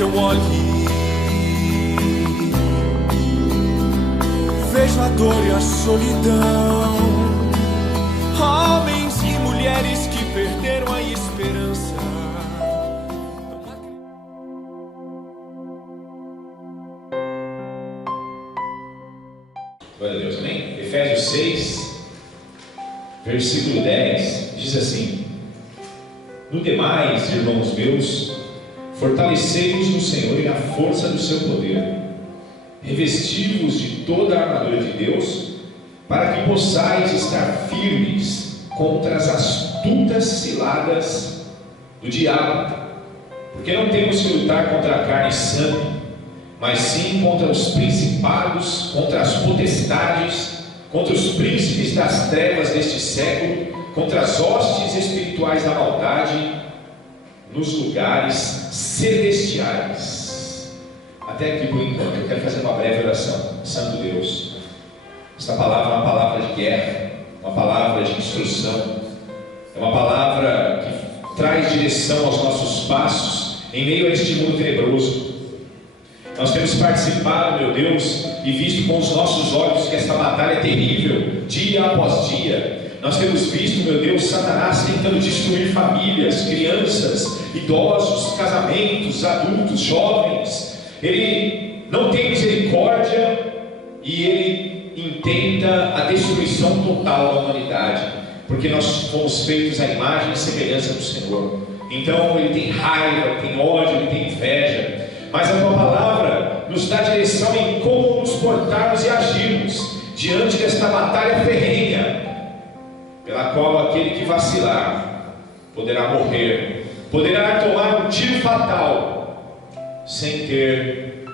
que eu olhe, vejo a dor e a solidão, homens e mulheres que perderam a esperança. Glória a Deus, amém? Efésios 6, versículo 10, diz assim: no demais, irmãos meus, fortalecei-vos no Senhor e na força do seu poder, revesti-vos de toda a armadura de Deus, para que possais estar firmes contra as astutas ciladas do diabo, porque não temos que lutar contra a carne e sangue, mas sim contra os principados, contra as potestades, contra os príncipes das trevas deste século, contra as hostes espirituais da maldade nos lugares celestiais. Até aqui por enquanto. Eu quero fazer uma breve oração. Santo Deus, esta palavra é uma palavra de guerra, uma palavra de instrução, é uma palavra que traz direção aos nossos passos em meio a este mundo tenebroso. Nós temos participado, meu Deus, e visto com os nossos olhos que esta batalha é terrível, dia após dia. Nós temos visto, meu Deus, Satanás tentando destruir famílias, crianças, idosos, casamentos, adultos, jovens. Ele não tem misericórdia e ele intenta a destruição total da humanidade, porque nós fomos feitos à imagem e semelhança do Senhor. Então ele tem raiva, ele tem ódio, ele tem inveja. Mas a tua palavra nos dá direção em como nos portarmos e agirmos diante desta batalha ferrenha, pela qual aquele que vacilar poderá morrer, poderá tomar um tiro fatal, sem ter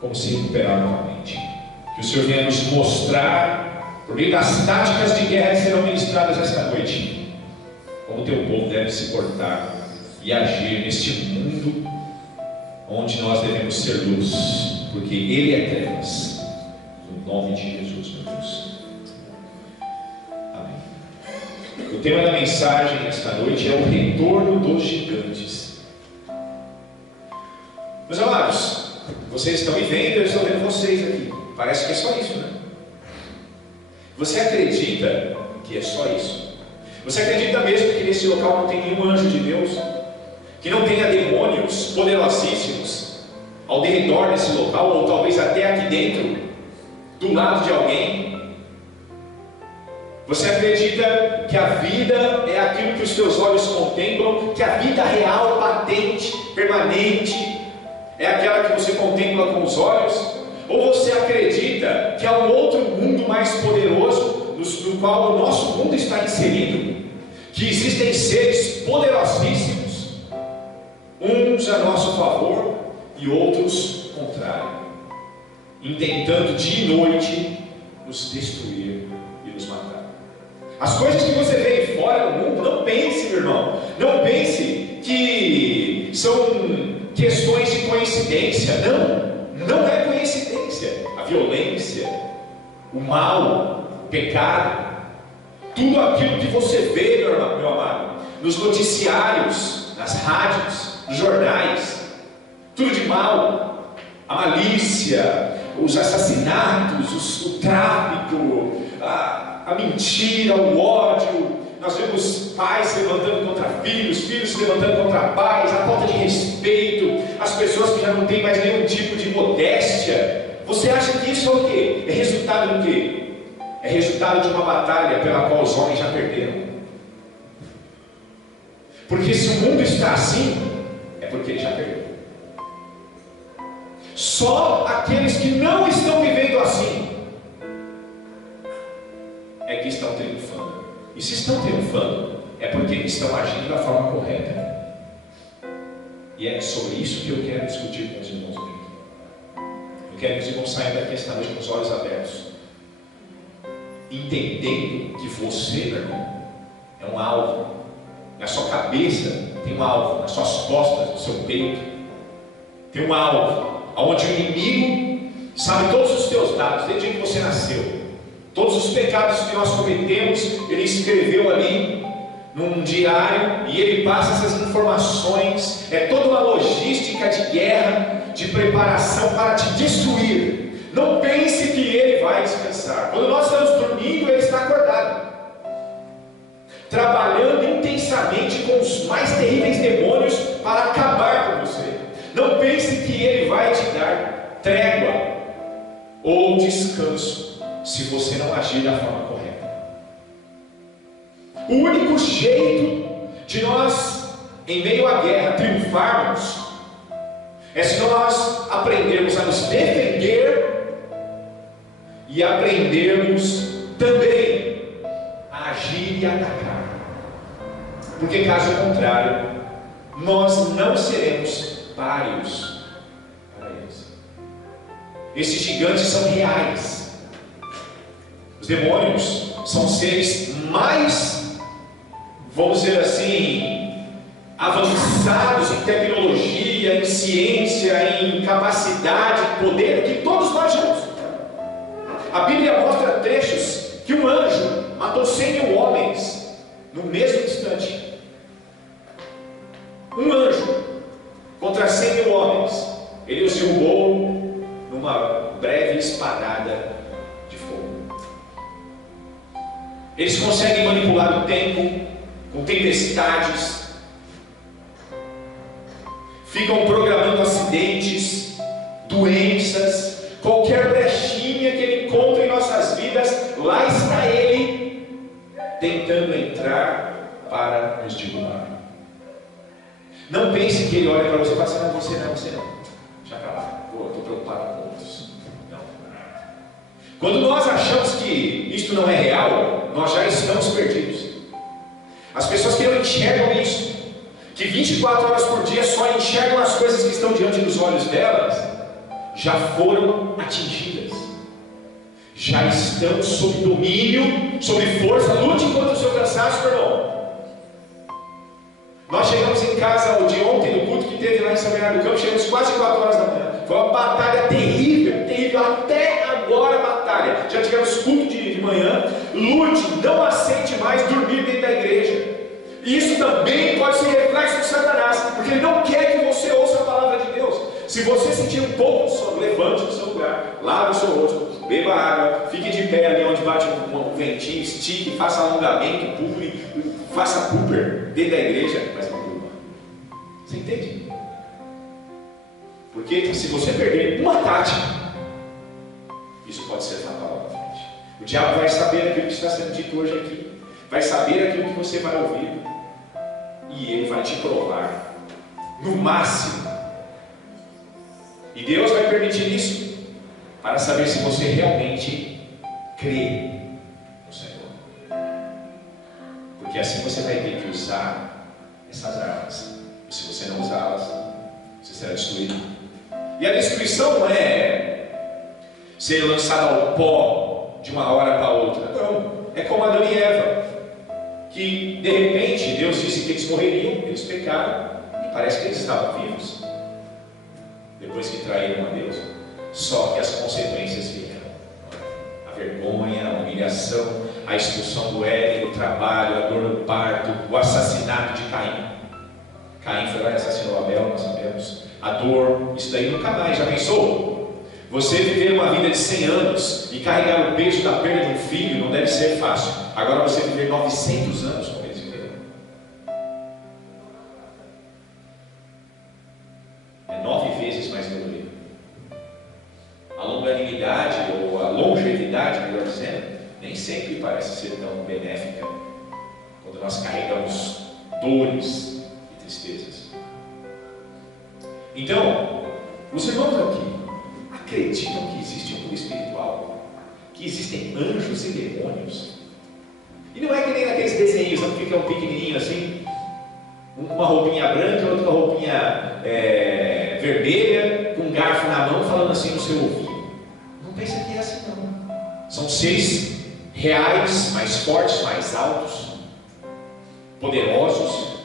como se recuperar novamente. Que o Senhor venha nos mostrar, por meio das táticas de guerra que serão ministradas esta noite, como o teu povo deve se portar e agir neste mundo onde nós devemos ser luz, porque Ele é trevas. No nome de Jesus, meu Deus. Amém. O tema da mensagem esta noite é o retorno dos gigantes. Meus amados, vocês estão me vendo, eu estou vendo vocês aqui. Parece que é só isso, né? Você acredita que é só isso? Você acredita mesmo que nesse local não tem nenhum anjo de Deus? Que não tenha demônios poderosíssimos ao redor desse local, ou talvez até aqui dentro, do lado de alguém? Você acredita que a vida é aquilo que os teus olhos contemplam, que a vida real, patente, permanente, é aquela que você contempla com os olhos? Ou você acredita que há um outro mundo mais poderoso, no qual o nosso mundo está inserido, que existem seres poderosíssimos, uns a nosso favor e outros contrário, intentando dia e noite nos destruir e nos matar? As coisas que você vê aí fora do mundo, não pense, meu irmão, não pense que são questões de coincidência. Não é coincidência. A violência, o mal, o pecado, tudo aquilo que você vê, meu amado, nos noticiários, nas rádios, nos jornais, tudo de mal, a malícia, os assassinatos, o tráfico, a mentira, o ódio. Nós vemos pais levantando contra filhos, filhos se levantando contra pais, a falta de respeito, as pessoas que já não têm mais nenhum tipo de modéstia. Você acha que isso é o quê? É resultado do quê? É resultado de uma batalha pela qual os homens já perderam. Porque se o mundo está assim, é porque ele já perdeu. Só aqueles que não estão vivendo assim é que estão triunfando. E se estão triunfando, é porque estão agindo da forma correta. E é sobre isso que eu quero discutir com os irmãos hoje. Eu quero que os irmãos saiam daqui esta noite com os olhos abertos, entendendo que você, meu irmão, é um alvo. Na sua cabeça tem um alvo, nas suas costas, no seu peito tem um alvo, onde o inimigo sabe todos os teus dados, desde que você nasceu. Todos os pecados que nós cometemos, Ele escreveu ali num diário e ele passa essas informações. É toda uma logística de guerra, de preparação para te destruir. Não pense que ele vai descansar. Quando nós estamos dormindo, ele está acordado, trabalhando intensamente com os mais terríveis demônios para acabar com você. Não pense que ele vai te dar trégua ou descanso se você não agir da forma correta. O único jeito de nós, em meio à guerra, triunfarmos é se nós aprendermos a nos defender e aprendermos também a agir e atacar. Porque caso contrário, nós não seremos páreos para eles. Esses gigantes são reais. Os demônios são seres mais, vamos dizer assim, avançados em tecnologia, em ciência, em capacidade, poder, que todos nós somos. A Bíblia mostra trechos que um anjo matou 100.000 homens no mesmo instante. Um anjo contra 100.000 homens, ele os derrubou numa breve espadada de fogo. Eles conseguem manipular o tempo com tempestades, ficam programando acidentes, doenças, qualquer brechinha que ele encontra em nossas vidas, lá está ele tentando entrar para nos derrubar. Não pense que ele olha para você e fala assim: não, você não, deixa pra lá, estou preocupado com outros. Não. Quando nós achamos que isto não é real, nós já estamos perdidos. As pessoas que não enxergam isso, que 24 horas por dia só enxergam as coisas que estão diante dos olhos delas, já foram atingidas, já estão sob domínio, sob força. Lute contra o seu cansaço, meu irmão. Nós chegamos em casa de ontem, no culto que teve lá em São Bernardo do Campo, chegamos quase 4 horas da manhã. Foi uma batalha terrível, terrível, até agora batalha. Já tivemos culto de manhã. Lute, não aceite mais dormir dentro da igreja. E isso também pode ser reflexo de Satanás, porque ele não quer que você ouça a palavra de Deus. Se você sentir um pouco de sono, levante do seu lugar, lave o seu rosto, beba água, fique de pé ali onde bate um ventinho, estique, faça alongamento, pule, faça Cooper dentro da igreja, mas não durma. Você entende? Porque se você perder uma tática, isso pode ser fatal lá na frente. O diabo vai saber aquilo que está sendo dito hoje aqui, vai saber aquilo que você vai ouvir, e ele vai te provar no máximo. E Deus vai permitir isso para saber se você realmente crê no Senhor. Porque assim você vai ter que usar essas armas. E se você não usá-las, você será destruído. E a destruição não é ser lançado ao pó de uma hora para outra. Não. É como Adão e Eva, que de repente Deus disse que eles morreriam, eles pecaram, e parece que eles estavam vivos depois que traíram a Deus. Só que as consequências vieram: a vergonha, a humilhação, a expulsão do Éden do trabalho, a dor no parto, o assassinato de Caim. Caim foi lá e assassinou Abel, nós sabemos. A dor, isso daí nunca mais. Já pensou? Você viver uma vida de 100 anos e carregar o peso da perda de um filho não deve ser fácil. Agora você viver 900 anos como eles viveram. É 9 vezes mais dolorido. A longanimidade, ou a longevidade, melhor dizendo, nem sempre parece ser tão benéfica quando nós carregamos dores e tristezas. Então, os irmãos aqui acreditam que existe um mundo espiritual, que existem anjos e demônios. E não é que nem naqueles desenhos que ficam pequenininhos assim, uma roupinha branca, outra roupinha vermelha, com um garfo na mão, falando assim no seu ouvido. Não pensa que é assim não. São seres reais, mais fortes, mais altos, poderosos,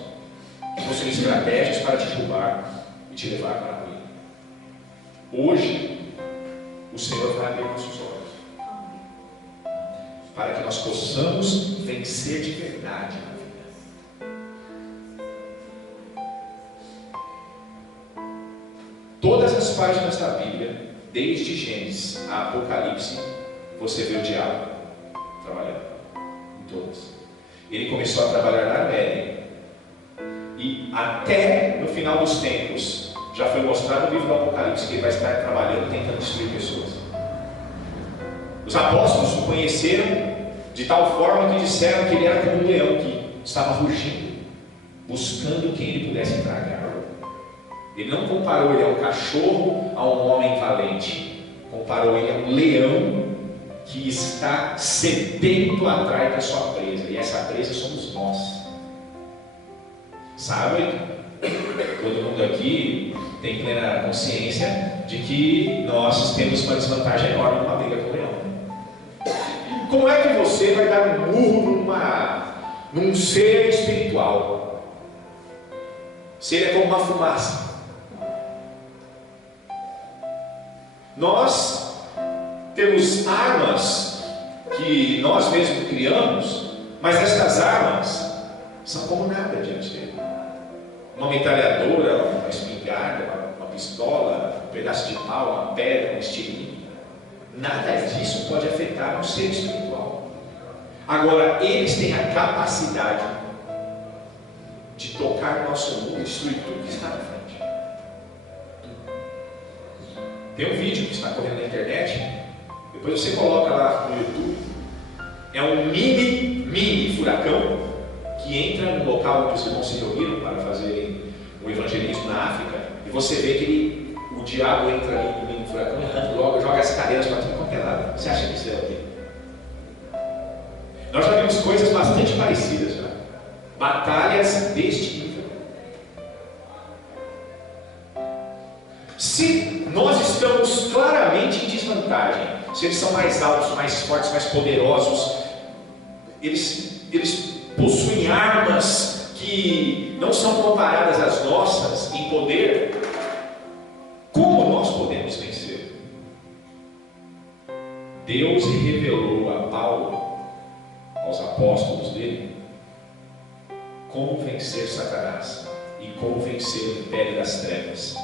que possuem estratégias para te derrubar e te levar para a ruína. Hoje, o Senhor vai abrir nossos olhos para que nós possamos vencer de verdade na vida. páginas da Bíblia, desde Gênesis a Apocalipse, você vê o diabo trabalhando em todas. Ele começou a trabalhar na Éden, e até no final dos tempos já foi mostrado no livro do Apocalipse que ele vai estar trabalhando tentando destruir pessoas. Os apóstolos o conheceram de tal forma que disseram que ele era como um leão que estava rugindo, buscando quem ele pudesse tragar. Ele não comparou ele a um cachorro, a um homem valente. Comparou ele a um leão que está sedento atrás da sua presa. E essa presa somos nós. Sabe? Todo mundo aqui tem plena consciência de que nós temos uma desvantagem enorme numa briga com o leão. Como é que você vai dar um murro num ser espiritual? Se ele é como uma fumaça. Nós temos armas que nós mesmos criamos, mas estas armas são como nada diante dele. Uma metralhadora, uma espingarda, uma pistola, um pedaço de pau, uma pedra, um estilingue. Nada disso pode afetar um ser espiritual. Agora, eles têm a capacidade de tocar o nosso mundo e destruir tudo que está na frente. Tem um vídeo que está correndo na internet, depois você coloca lá no YouTube. É um mini furacão que entra no local onde os irmãos se reuniram para fazerem um evangelismo na África, e você vê que o diabo entra ali no mini furacão e logo joga as cadeiras para tudo quanto é lado. Você acha que isso é o quê? Nós já vimos coisas bastante parecidas já. Batalhas deste nível. Se nós estamos claramente em desvantagem, se eles são mais altos, mais fortes, mais poderosos, eles possuem armas que não são comparadas às nossas em poder, como nós podemos vencer? Deus revelou a Paulo, aos apóstolos dele, como vencer Satanás e como vencer o império das trevas.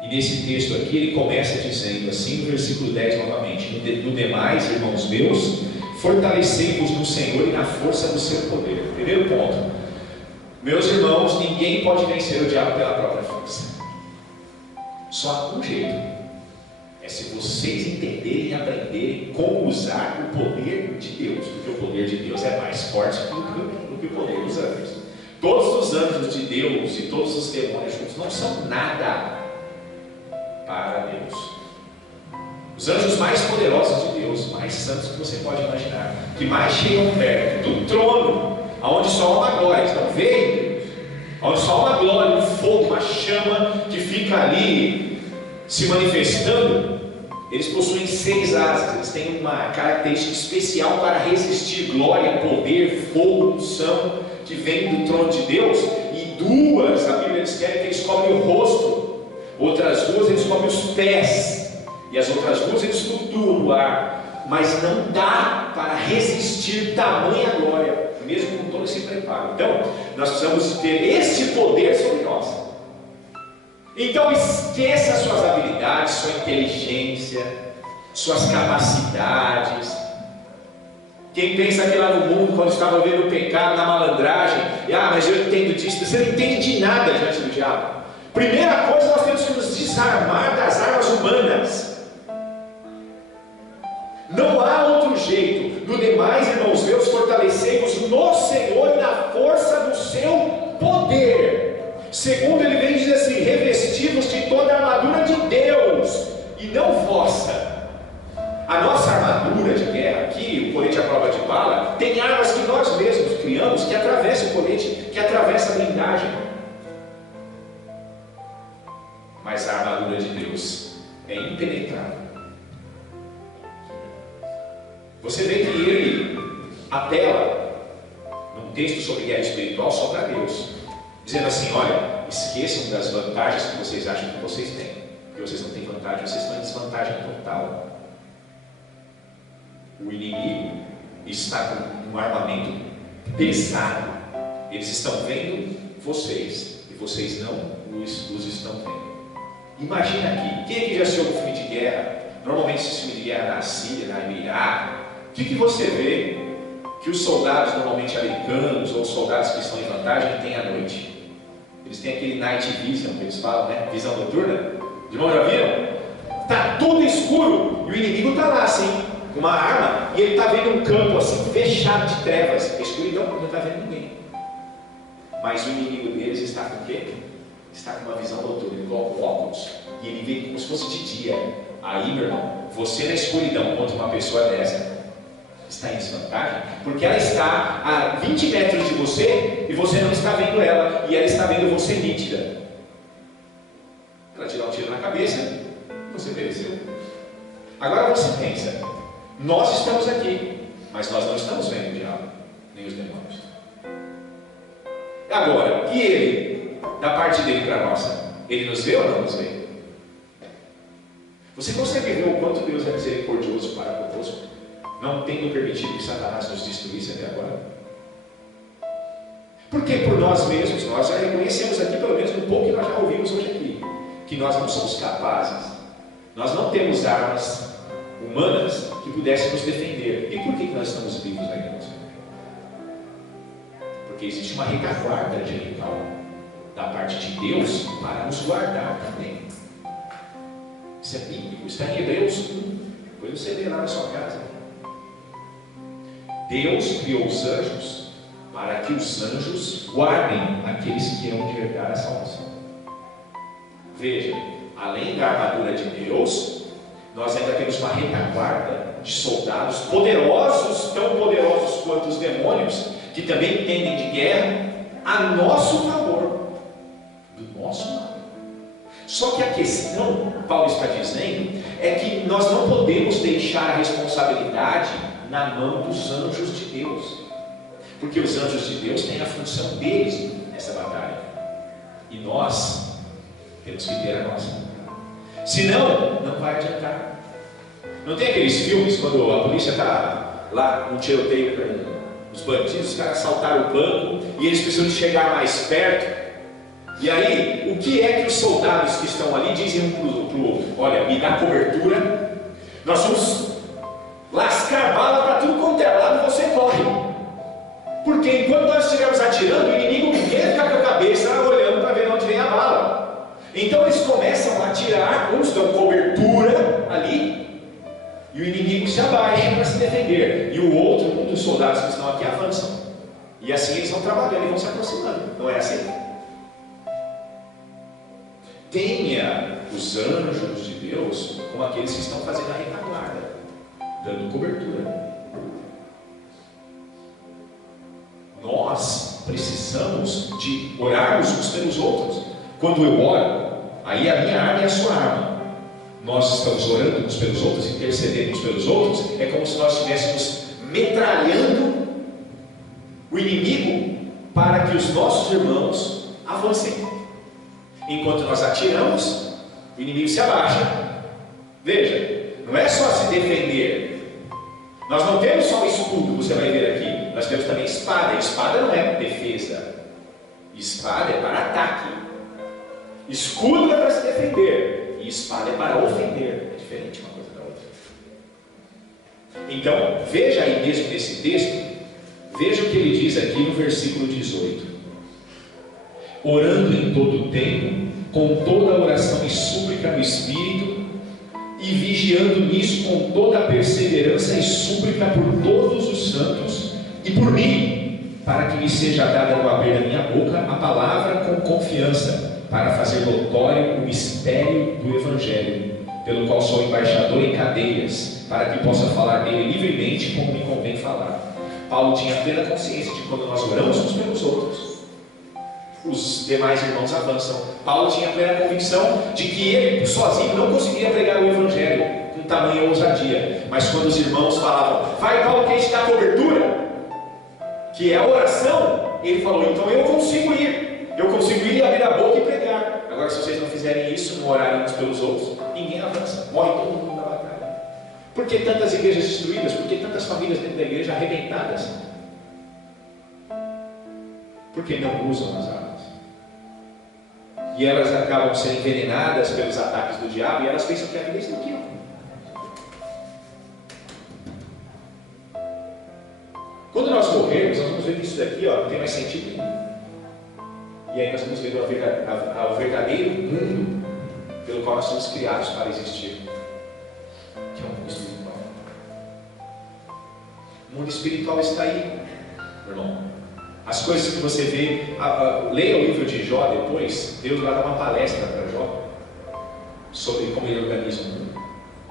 E nesse texto aqui ele começa dizendo assim, no versículo 10 novamente: no demais, irmãos meus, fortalecei-vos no Senhor e na força do seu poder. Primeiro ponto: meus irmãos, ninguém pode vencer o diabo pela própria força. Só há um jeito: é se vocês entenderem e aprenderem como usar o poder de Deus, porque o poder de Deus é mais forte do que o poder dos anjos. Todos os anjos de Deus e todos os demônios juntos não são nada para Deus. Os anjos mais poderosos de Deus, mais santos que você pode imaginar, que mais chegam perto do trono, aonde só há uma glória, estão vendo? Onde só há uma glória, um fogo, uma chama que fica ali se manifestando. Eles possuem 6 asas, eles têm uma característica especial para resistir glória, poder, fogo, unção que vem do trono de Deus. E 2, a Bíblia diz que eles cobrem o rosto. Outras 2 eles cobrem os pés, e as outras 2 eles flutuam no ar, mas não dá para resistir tamanha glória, mesmo com todo esse preparo. Então, nós precisamos ter esse poder sobre nós. Então, esqueça suas habilidades, sua inteligência, suas capacidades. Quem pensa que lá no mundo, quando estava vendo o pecado, na malandragem, mas eu entendo disso, você não entende de nada diante do diabo. Primeira coisa, nós temos que nos desarmar das armas humanas. Não há outro jeito. No demais, irmãos meus, fortalecei-vos no Senhor e na força do seu poder. Segundo, ele vem dizer assim: revesti-vos de toda a armadura de Deus e não vossa. A nossa armadura de guerra aqui, o colete à prova de bala, tem armas que nós mesmos criamos que atravessam o colete, que atravessam a blindagem. Mas a armadura de Deus é impenetrável. Você vê que ele apela num texto sobre guerra espiritual só para Deus, dizendo assim: olha, esqueçam das vantagens que vocês acham que vocês têm, porque vocês não têm vantagem, vocês estão em desvantagem total. O inimigo está com um armamento pesado. Eles estão vendo vocês e vocês não os estão vendo. Imagina aqui, quem aqui já assistiu um filme de guerra? Normalmente esse filme de guerra na Síria, no Iraque. O que você vê que os soldados, normalmente americanos, ou soldados que estão em vantagem, têm à noite? Eles têm aquele night vision, que eles falam, né? Visão noturna. Os irmãos já viram? Está tudo escuro e o inimigo está lá assim, com uma arma, e ele está vendo um campo assim, fechado de trevas. A escuridão, não está vendo ninguém. Mas o inimigo deles está com o quê? Está com uma visão noturna. Ele coloca óculos e ele vê como se fosse de dia. Aí, meu irmão, você na escuridão contra uma pessoa dessa está em desvantagem, porque ela está a 20 metros de você e você não está vendo ela, e ela está vendo você nítida. Ela te dá um tiro na cabeça e você pereceu. Agora você pensa, nós estamos aqui, mas nós não estamos vendo o diabo, nem os demônios. Agora, e ele, da parte dele para a nossa, ele nos vê ou não nos vê? Você consegue ver o quanto Deus é misericordioso para conosco, não tendo permitido que Satanás nos destruísse até agora? Porque por nós mesmos, nós já reconhecemos aqui, pelo menos no pouco que nós já ouvimos hoje aqui, que nós não somos capazes, nós não temos armas humanas que pudessem nos defender. E por que nós estamos vivos ainda? Porque existe uma retaguarda angelical da parte de Deus para nos guardar também. Isso é bíblico, está em Hebreus 1. Depois você lê lá na sua casa. Deus criou os anjos para que os anjos guardem aqueles que hão de herdar a salvação. Veja, além da armadura de Deus, nós ainda temos uma retaguarda de soldados poderosos, tão poderosos quanto os demônios, que também entendem de guerra a nosso favor, do nosso lado. Só que a questão, Paulo está dizendo, é que nós não podemos deixar a responsabilidade na mão dos anjos de Deus, porque os anjos de Deus têm a função deles nessa batalha, e nós temos que ter a nossa. Senão, não vai adiantar. Não tem aqueles filmes quando a polícia está lá num tiroteio com os bandidos, os caras assaltaram o banco e eles precisam de chegar mais perto. E aí, o que é que os soldados que estão ali dizem um para o outro? Olha, me dá cobertura, nós vamos lascar bala para tudo quanto é lado, você corre. Porque enquanto nós estivermos atirando, o inimigo quer ficar com a cabeça olhando para ver onde vem a bala. Então eles começam a atirar, uns dão cobertura ali, e o inimigo se abaixa para se defender. E o outro, um dos soldados que estão aqui, avançam. E assim eles vão trabalhando e vão se aproximando. Não é assim? Tenha os anjos de Deus como aqueles que estão fazendo a retaguarda, dando cobertura. Nós precisamos de orarmos uns pelos outros. Quando eu oro, aí a minha arma é a sua arma. Nós estamos orando uns pelos outros, intercedendo uns pelos outros. É como se nós estivéssemos metralhando o inimigo para que os nossos irmãos avancem. Enquanto nós atiramos, o inimigo se abaixa. Veja, não é só se defender. Nós não temos só o escudo, você vai ver aqui. Nós temos também espada. Espada não é defesa. Espada é para ataque. Escudo é para se defender. E espada é para ofender. É diferente uma coisa da outra. Então, veja aí mesmo nesse texto. Veja o que ele diz aqui no versículo 18. Orando em todo o tempo, com toda a oração e súplica no Espírito, e vigiando nisso com toda a perseverança e súplica por todos os santos e por mim, para que me seja dada no abrir da minha boca a palavra com confiança, para fazer notório o mistério do Evangelho, pelo qual sou embaixador em cadeias, para que possa falar dele livremente como me convém falar. Paulo tinha plena consciência de quando nós oramos uns pelos outros, os demais irmãos avançam. Paulo tinha plena convicção de que ele sozinho não conseguia pregar o Evangelho com tamanha ousadia, mas quando os irmãos falavam, vai Paulo, que a gente dá cobertura, que é a oração, ele falou, então eu consigo ir e abrir a boca e pregar. Agora, se vocês não fizerem isso, não orarem uns pelos outros, ninguém avança, morre todo mundo na batalha. Por que tantas igrejas destruídas? Por que tantas famílias dentro da igreja arrebentadas? Porque não usam as armas. e elas acabam sendo envenenadas pelos ataques do diabo, e elas pensam que a vida é isso aqui. Quando nós morrermos, nós vamos ver que isso daqui não tem mais sentido nenhum. E aí nós vamos ver o verdadeiro mundo pelo qual nós somos criados para existir, que é o mundo espiritual. O mundo espiritual está aí, meu irmão. As coisas que você vê, leia o livro de Jó depois. Deus vai dar uma palestra para Jó sobre como ele organiza o mundo.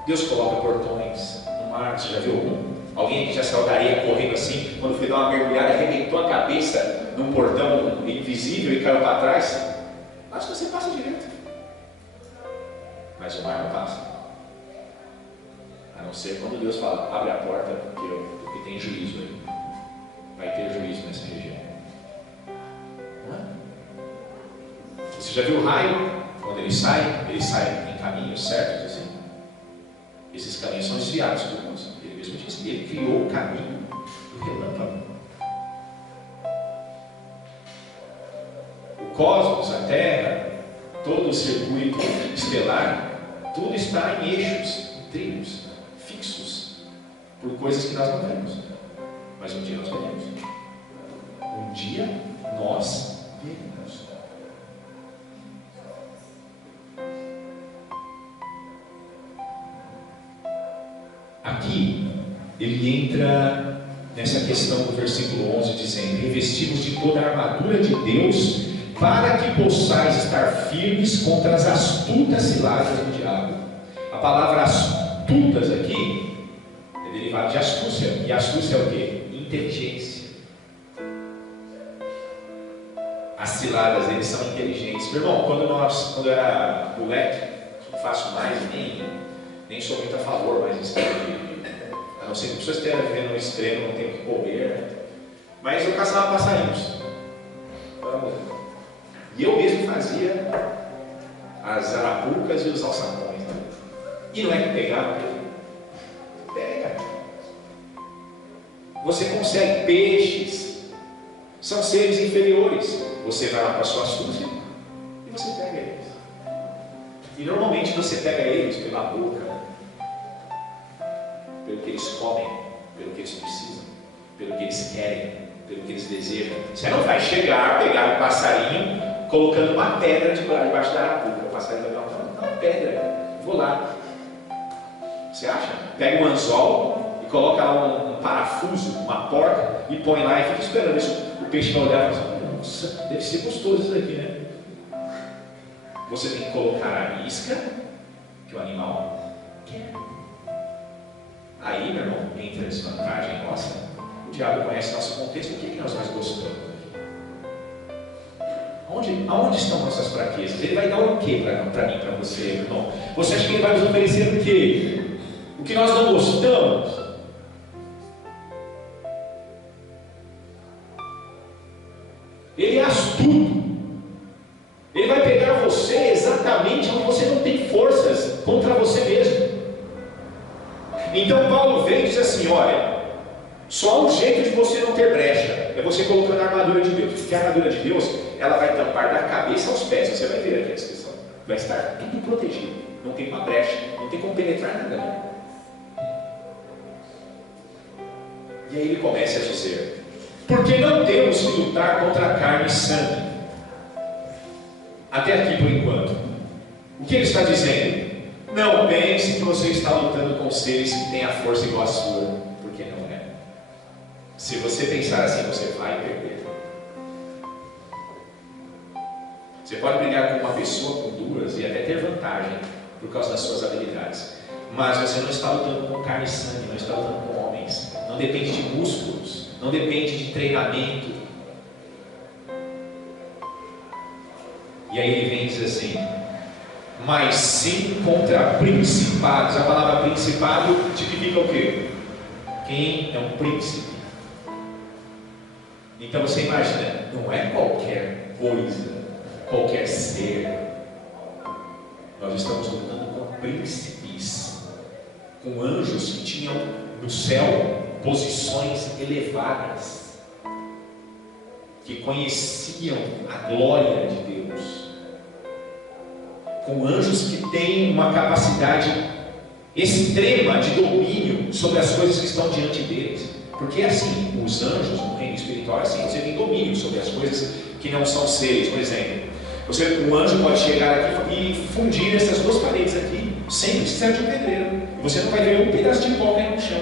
Deus coloca portões no mar. Você já viu algum? Alguém que já saiu da areia correndo assim, quando foi dar uma mergulhada, arrebentou a cabeça num portão invisível e caiu para trás? Acho que você passa direto, mas o mar não passa, a não ser quando Deus fala: abre a porta, porque tem juízo aí, vai ter juízo nessa região. Não é? Você já viu o raio? Quando ele sai em caminhos certos assim. Esses caminhos são desviados por Deus. Ele mesmo disse que ele criou o caminho do relâmpago. O cosmos, a Terra, todo o circuito estelar, tudo está em eixos, em trilhos, fixos, por coisas que nós não vemos. Mas um dia nós veremos. Um dia nós veremos. Aqui, ele entra nessa questão do versículo 11, dizendo: revestivos de toda a armadura de Deus, para que possais estar firmes contra as astutas ciladas do diabo. A palavra astutas aqui é derivada de astúcia. E astúcia é o quê? Inteligência. As ciladas deles são inteligentes. Meu irmão, quando eu era moleque, não faço mais, nem sou muito a favor mais disso. A não ser que a pessoa esteja vivendo no extremo, não tem o que comer. Mas eu caçava passarinhos. E eu mesmo fazia as arapucas e os alçapões. E não é que pegava? Pega. Você consegue. Peixes são seres inferiores. Você vai lá para a sua astúcia e você pega eles. E normalmente você pega eles pela boca, pelo que eles comem, pelo que eles precisam, pelo que eles querem, pelo que eles desejam. Você não vai chegar, pegar um passarinho, colocando uma pedra debaixo da arapuca. O passarinho vai dar uma pedra, vou lá. Você acha? Pega um anzol e coloca lá um parafuso, uma porta, e põe lá e fica esperando isso. O peixe vai olhar e fala assim: nossa, deve ser gostoso isso aqui, né? Você tem que colocar a isca que o animal quer. Aí, meu irmão, entra a desvantagem nossa. O diabo conhece nosso contexto. O que nós mais gostamos? Aonde estão nossas fraquezas? Ele vai dar o que para mim, para você, meu irmão? Você acha que ele vai nos oferecer o quê? O que nós não gostamos? Ele é astuto. Ele vai pegar você exatamente onde você não tem forças contra você mesmo. Então Paulo vem e diz assim: olha, só um jeito de você não ter brecha é você colocando a armadura de Deus. Porque a armadura de Deus, ela vai tampar da cabeça aos pés. Você vai ver aqui a descrição. Vai estar tudo protegido. Não tem uma brecha, não tem como penetrar nada. E aí ele começa a dizer: porque não temos que lutar contra a carne e sangue. Até aqui por enquanto. O que ele está dizendo? Não pense que você está lutando com seres que têm a força igual a sua, porque não é. Se você pensar assim, você vai perder. Você pode brigar com uma pessoa, com duas, e até ter vantagem por causa das suas habilidades. Mas você não está lutando com carne e sangue, não está lutando com homens. Não depende de músculos, não depende de treinamento. E aí ele vem e diz assim: mas sim contra principados. A palavra principado significa o quê? Quem é um príncipe? Então você imagina, não é qualquer coisa, qualquer ser. Nós estamos lutando com príncipes, com anjos que tinham no céu posições elevadas, que conheciam a glória de Deus. com anjos que têm uma capacidade extrema de domínio sobre as coisas que estão diante deles. Porque é assim, os anjos no reino espiritual é assim, você tem domínio sobre as coisas que não são seres. Por exemplo, um anjo pode chegar aqui e fundir essas duas paredes aqui, sem precisar de um pedreiro. E você não vai ver um pedaço de pó cair no chão.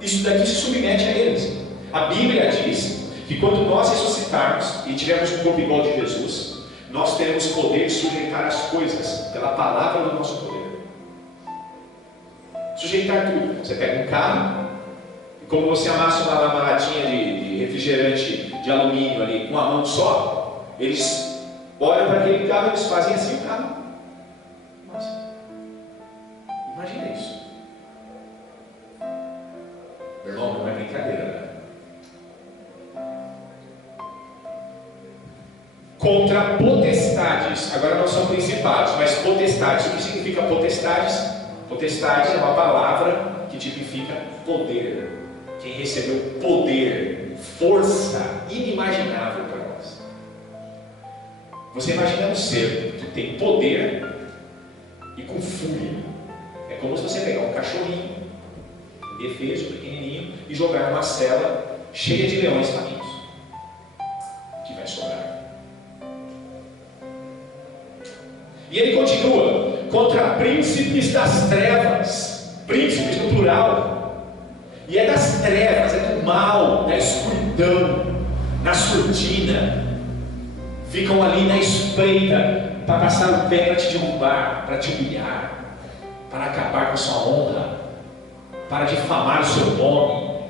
Isso daqui se submete a eles. A Bíblia diz que quando nós ressuscitarmos e tivermos um corpo igual de Jesus, nós teremos poder de sujeitar as coisas pela palavra do nosso poder. Sujeitar tudo. Você pega um carro, e como você amassa uma latinha de refrigerante de alumínio ali com uma mão só, eles olham para aquele carro e eles fazem assim o carro. Nossa, imagina isso. Meu irmão, não é brincadeira, né? Contra potestades, agora não são principados, mas potestades. O que significa potestades? Potestades é uma palavra que tipifica poder. Quem recebeu poder, força inimaginável para nós. Você imagina um ser que tem poder e com fúria. É como se você pegar um cachorrinho, indefeso, pequenininho, e jogar numa cela cheia de leões famintos. Que vai sobrar. E ele continua, contra príncipes das trevas, príncipes no plural, e é das trevas, é do mal, da escuridão, na surdina, ficam ali na espreita, para passar o pé para te derrubar, para te humilhar, para acabar com a sua honra, para difamar o seu nome,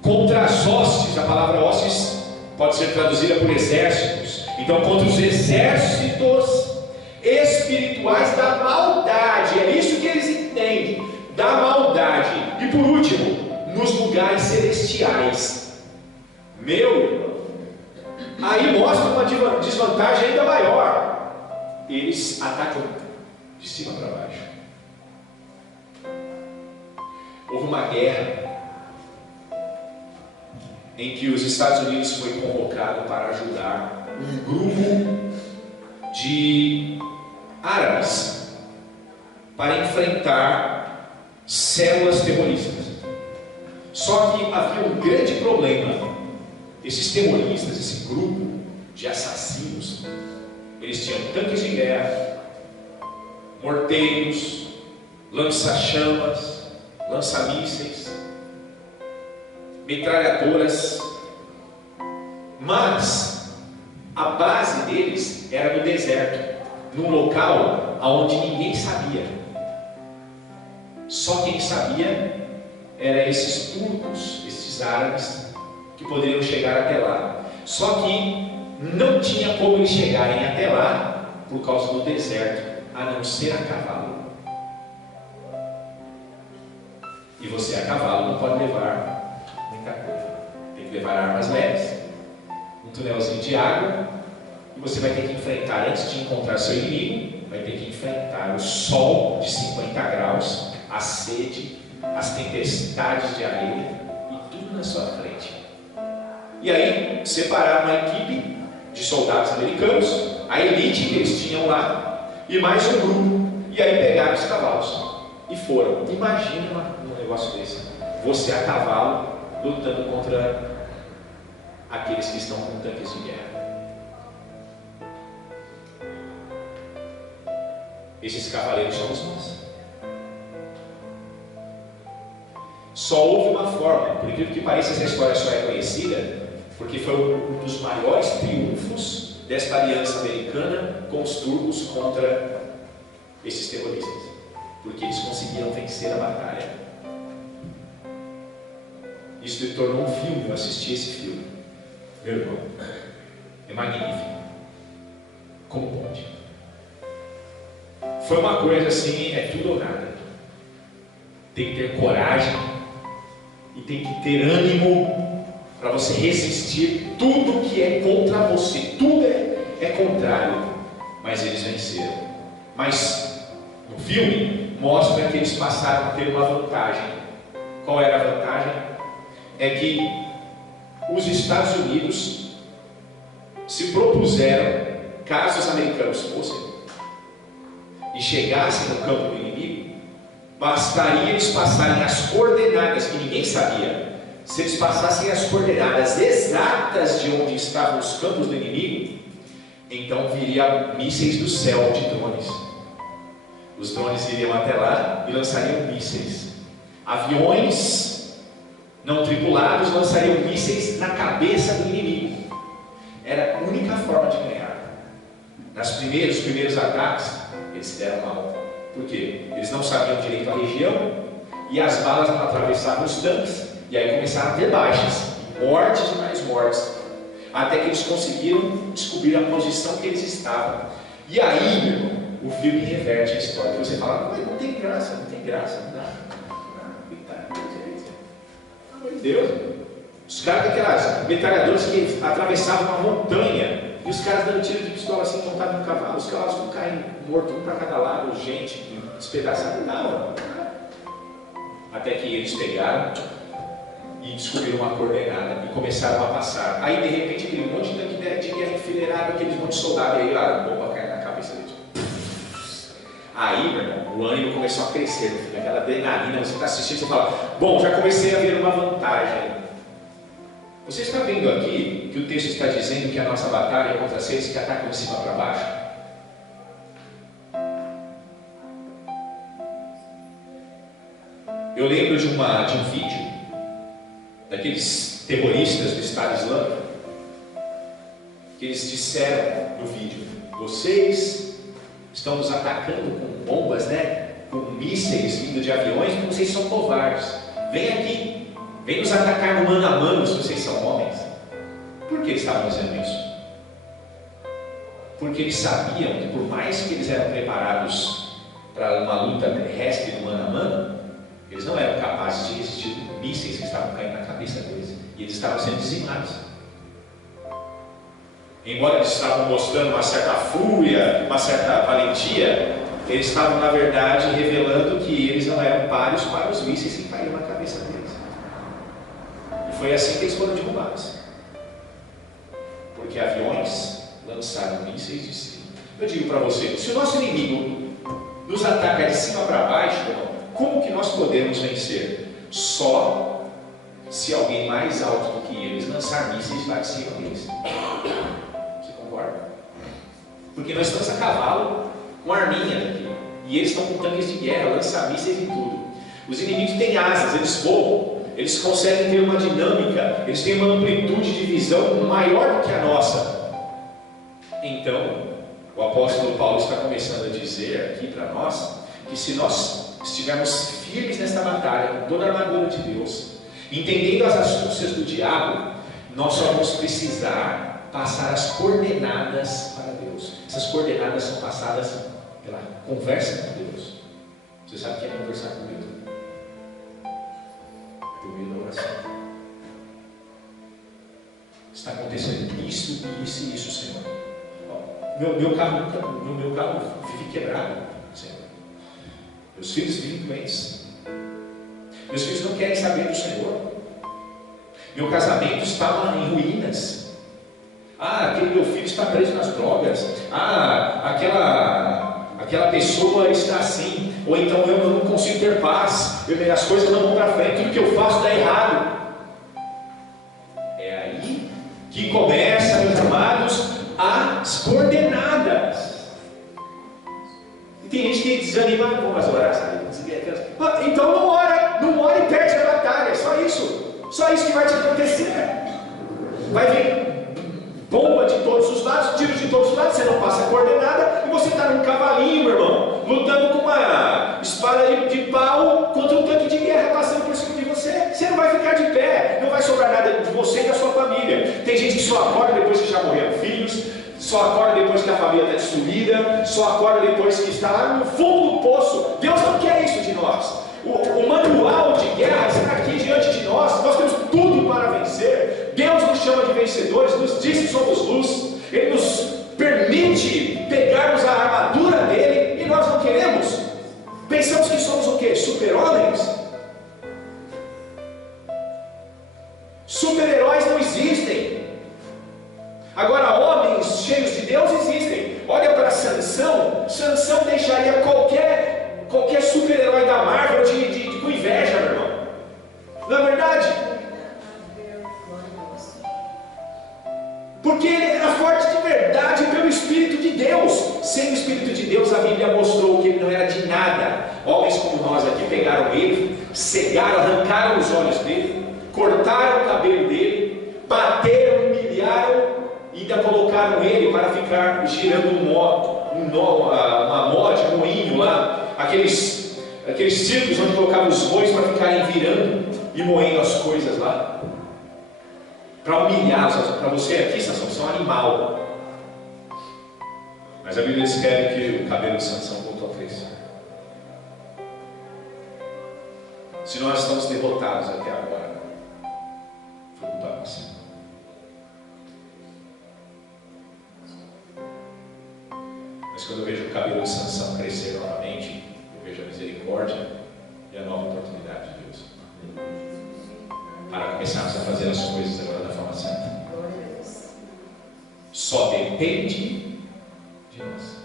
contra as hostes, a palavra hostes pode ser traduzida por exércitos. Então, contra os exércitos espirituais da maldade, é isso que eles entendem, da maldade. E por último, nos lugares celestiais. Meu irmão, aí mostra uma desvantagem ainda maior. Eles atacam de cima para baixo. Houve uma guerra em que os Estados Unidos foi convocado para ajudar um grupo de árabes para enfrentar células terroristas. Só que havia um grande problema. Esses terroristas, esse grupo de assassinos, eles tinham tanques de guerra, morteiros, lança-chamas, lança-mísseis, metralhadoras, mas a base deles era no deserto, num local onde ninguém sabia. Só quem sabia eram esses turcos, esses árabes que poderiam chegar até lá. Só que não tinha como eles chegarem até lá por causa do deserto, a não ser a cavalo. E você a cavalo não pode levar muita coisa. Tem que levar armas leves, um tunelzinho de água, e você vai ter que enfrentar, antes de encontrar seu inimigo, vai ter que enfrentar o sol de 50 graus, a sede, as tempestades de areia e tudo na sua frente. E aí separaram uma equipe de soldados americanos, a elite que eles tinham lá, e mais um grupo, e aí pegaram os cavalos e foram. Imagina um negócio desse, você a cavalo lutando contra aqueles que estão com tanques de guerra. Esses cavaleiros somos nós. Só houve uma forma, por incrível que pareça, essa história só é conhecida porque foi um dos maiores triunfos desta aliança americana com os turcos contra esses terroristas, porque eles conseguiram vencer a batalha. Isso se tornou um filme. Eu assisti esse filme, meu irmão, é magnífico. Como pode? Foi uma coisa assim, é tudo ou nada. Tem que ter coragem e tem que ter ânimo para você resistir tudo que é contra você. Tudo é contrário, mas eles venceram. Mas no filme mostra que eles passaram a ter uma vantagem. Qual era a vantagem? É que os Estados Unidos se propuseram, caso os americanos fossem e chegassem no campo do inimigo, bastaria eles passarem as coordenadas, que ninguém sabia. Se eles passassem as coordenadas exatas de onde estavam os campos do inimigo, então viria mísseis do céu de drones. Os drones iriam até lá e lançariam mísseis. Aviões não tripulados lançariam mísseis na cabeça do inimigo. Era a única forma de ganhar. Os primeiros ataques, eles se deram mal. Por quê? Eles não sabiam direito a região e as balas não atravessavam os tanques. E aí começaram a ter baixas, mortes e mais mortes, até que eles conseguiram descobrir a posição que eles estavam. E aí, meu irmão, o filme reverte a história. Você fala, não tem graça, não tem graça, não dá. Pelo amor de Deus. Os caras daquelas metralhadoras que atravessavam uma montanha, e os caras dando tiro de pistola assim, montados no cavalo, os cavalos vão caindo mortos, um para cada lado, gente despedaçada, não. Até que eles pegaram e descobriram uma coordenada e começaram a passar. Aí de repente aquele monte de tanque de guerra enfileirado, aqueles monte de soldado, e aí lá, bomba caindo na cabeça deles. Aí, meu irmão, o ânimo começou a crescer, aquela adrenalina, você está assistindo, você fala, bom, já comecei a ver uma vantagem. Você está vendo aqui que o texto está dizendo que a nossa batalha é contra seres que atacam de cima para baixo? Eu lembro de um vídeo daqueles terroristas do Estado Islâmico, que eles disseram no vídeo, vocês estão nos atacando com bombas, com mísseis vindo de aviões, porque vocês são covardes. Vem aqui, vem nos atacar no mano a mano se vocês são homens. Por que eles estavam dizendo isso? Porque eles sabiam que por mais que eles eram preparados para uma luta terrestre no mano a mano, eles não eram capazes de resistir mísseis que estavam caindo na cabeça deles. E eles estavam sendo dizimados. Embora eles estavam mostrando uma certa fúria, uma certa valentia, eles estavam na verdade revelando que eles não eram páreos para os mísseis que caíram na cabeça deles. E foi assim que eles foram derrubados. Porque aviões lançaram mísseis de cima. Eu digo para você, se o nosso inimigo nos ataca de cima para baixo, como que nós podemos vencer? Só se alguém mais alto do que eles lançar mísseis lá de cima deles. Você concorda? Porque nós estamos a cavalo com arminha daqui, e eles estão com tanques de guerra, lançam mísseis e tudo. Os inimigos têm asas, eles voam, eles conseguem ter uma dinâmica, eles têm uma amplitude de visão maior do que a nossa. Então, o apóstolo Paulo está começando a dizer aqui para nós, que se nós estivermos firmes nesta batalha, com toda a armadura de Deus, entendendo as astúcias do diabo, nós só vamos precisar passar as coordenadas para Deus. Essas coordenadas são passadas pela conversa com Deus. Você sabe o que é conversar com Deus? Por meio da oração. Está acontecendo isso, isso e isso, Senhor. Meu carro vive quebrado, Senhor. Meus filhos vivem doentes. Meus filhos não querem saber do Senhor. Meu casamento está em ruínas. Aquele meu filho está preso nas drogas. Aquela pessoa está assim. Ou então eu não consigo ter paz. As coisas não vão para frente. Tudo que eu faço dá errado. É aí que começa, meus amados, as coordenadas. E tem gente que desanima, não vou mais orar, sabe? Então não ora e perde a batalha. É só isso que vai te acontecer. Vai vir bomba de todos os lados, tiros de todos os lados, você não passa a coordenada e você está num cavalinho, meu irmão, lutando com uma espada de pau contra um tanque de guerra passando por cima de você. Você não vai ficar de pé, não vai sobrar nada de você e da sua família. Tem gente que só acorda depois que já morreram filhos, só acorda depois que a família está destruída, só acorda depois que está lá no fundo do poço. Deus não quer isso de nós. O manual de guerra está aqui diante de nós temos tudo para vencer. Deus nos chama de vencedores, nos diz que somos luz, Ele nos permite pegarmos a armadura dele e nós não queremos. Pensamos que somos o quê? Super-homens? Super-heróis não existem. Agora, homens cegaram, arrancaram os olhos dele, cortaram o cabelo dele, bateram, humilharam e ainda colocaram ele para ficar girando uma mó de moinho lá, aqueles círculos onde colocavam os bois para ficarem virando e moendo as coisas lá, para humilhá-los. Para você aqui, Sansão, você é um animal. Mas a Bíblia descreve que o cabelo de Sansão voltou a crescer. Se nós estamos derrotados até agora, foi culpa nossa. Mas quando eu vejo o cabelo de Sansão crescer novamente, eu vejo a misericórdia e a nova oportunidade de Deus para começarmos a fazer as coisas agora da forma certa. Só depende de nós.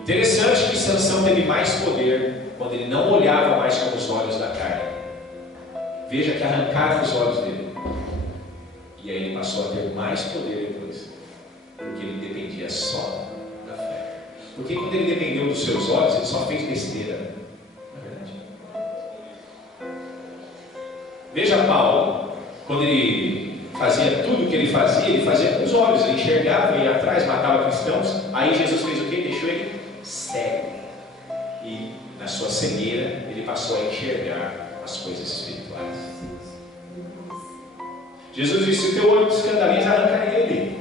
Interessante que Sansão teve mais poder quando ele não olhava mais com os olhos da carne. Veja que arrancaram os olhos dele, e aí ele passou a ter mais poder depois, porque ele dependia só da fé. Porque quando ele dependeu dos seus olhos, ele só fez besteira. Não é verdade? Veja Paulo, quando ele fazia tudo o que ele fazia com os olhos, ele enxergava, ia atrás, matava cristãos. Aí Jesus fez o quê? Deixou ele cego, e na sua cegueira ele passou a enxergar as coisas espirituais. Jesus disse: se teu olho te escandaliza, arranca ele.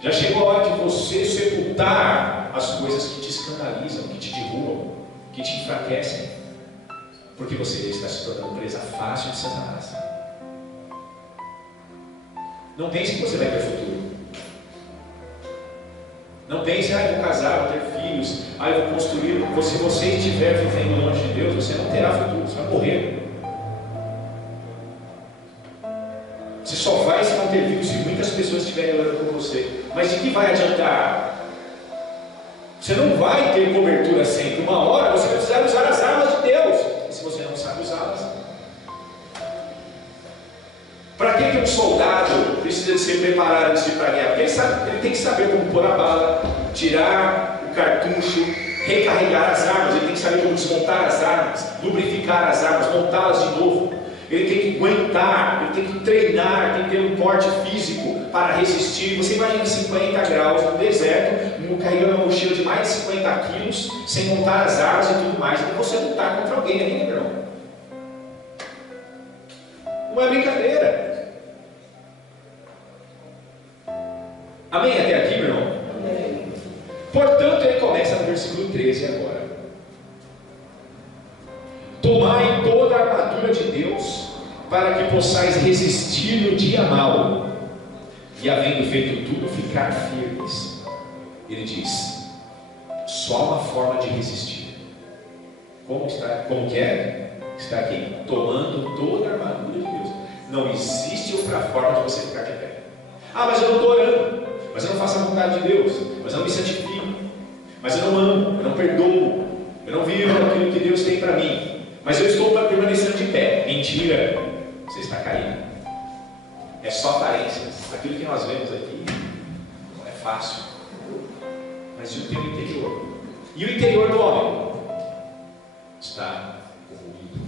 Já chegou a hora de você sepultar as coisas que te escandalizam, que te derrubam, que te enfraquecem, porque você está se tornando presa fácil de Satanás. Não pense que você vai ter futuro. Não pense, eu vou casar, vou ter filhos, eu vou construir. Se você estiver vivendo longe de Deus, você não terá futuro, você vai morrer. Você só vai se manter vivo se muitas pessoas estiverem orando por você. Mas de que vai adiantar? Você não vai ter cobertura sempre. Uma hora você vai precisar usar as armas de Deus. E se você não sabe usá-las? Para que um soldado precisa de ser preparado antes de ir para a guerra? Porque ele tem que saber como pôr a bala, tirar o cartucho, recarregar as armas. Ele tem que saber como desmontar as armas, lubrificar as armas, montá-las de novo. Ele tem que aguentar, ele tem que treinar, tem que ter um porte físico para resistir. Você imagina 50 graus no deserto, carregando uma mochila de mais de 50 quilos, sem montar as armas e tudo mais. E você lutar contra alguém ali, meu irmão. Não é brincadeira. Amém? Até aqui, meu irmão? Amém. Portanto, ele começa no versículo 13 agora. Tomai toda a armadura de Deus, para que possais resistir no dia mau, e havendo feito tudo, ficar firmes. Ele diz: só uma forma de resistir. Como que é? Está aqui, tomando toda a armadura de Deus. Não existe outra forma de você ficar de pé. Mas eu não estou orando, mas eu não faço a vontade de Deus, mas eu não me santifico, mas eu não amo, eu não perdoo, eu não vivo aquilo que Deus tem para mim, mas eu estou permanecendo de pé. Mentira, você está caído. É só aparências. Aquilo que nós vemos aqui não é fácil. Mas e o teu interior? E o interior do homem? Está corroído.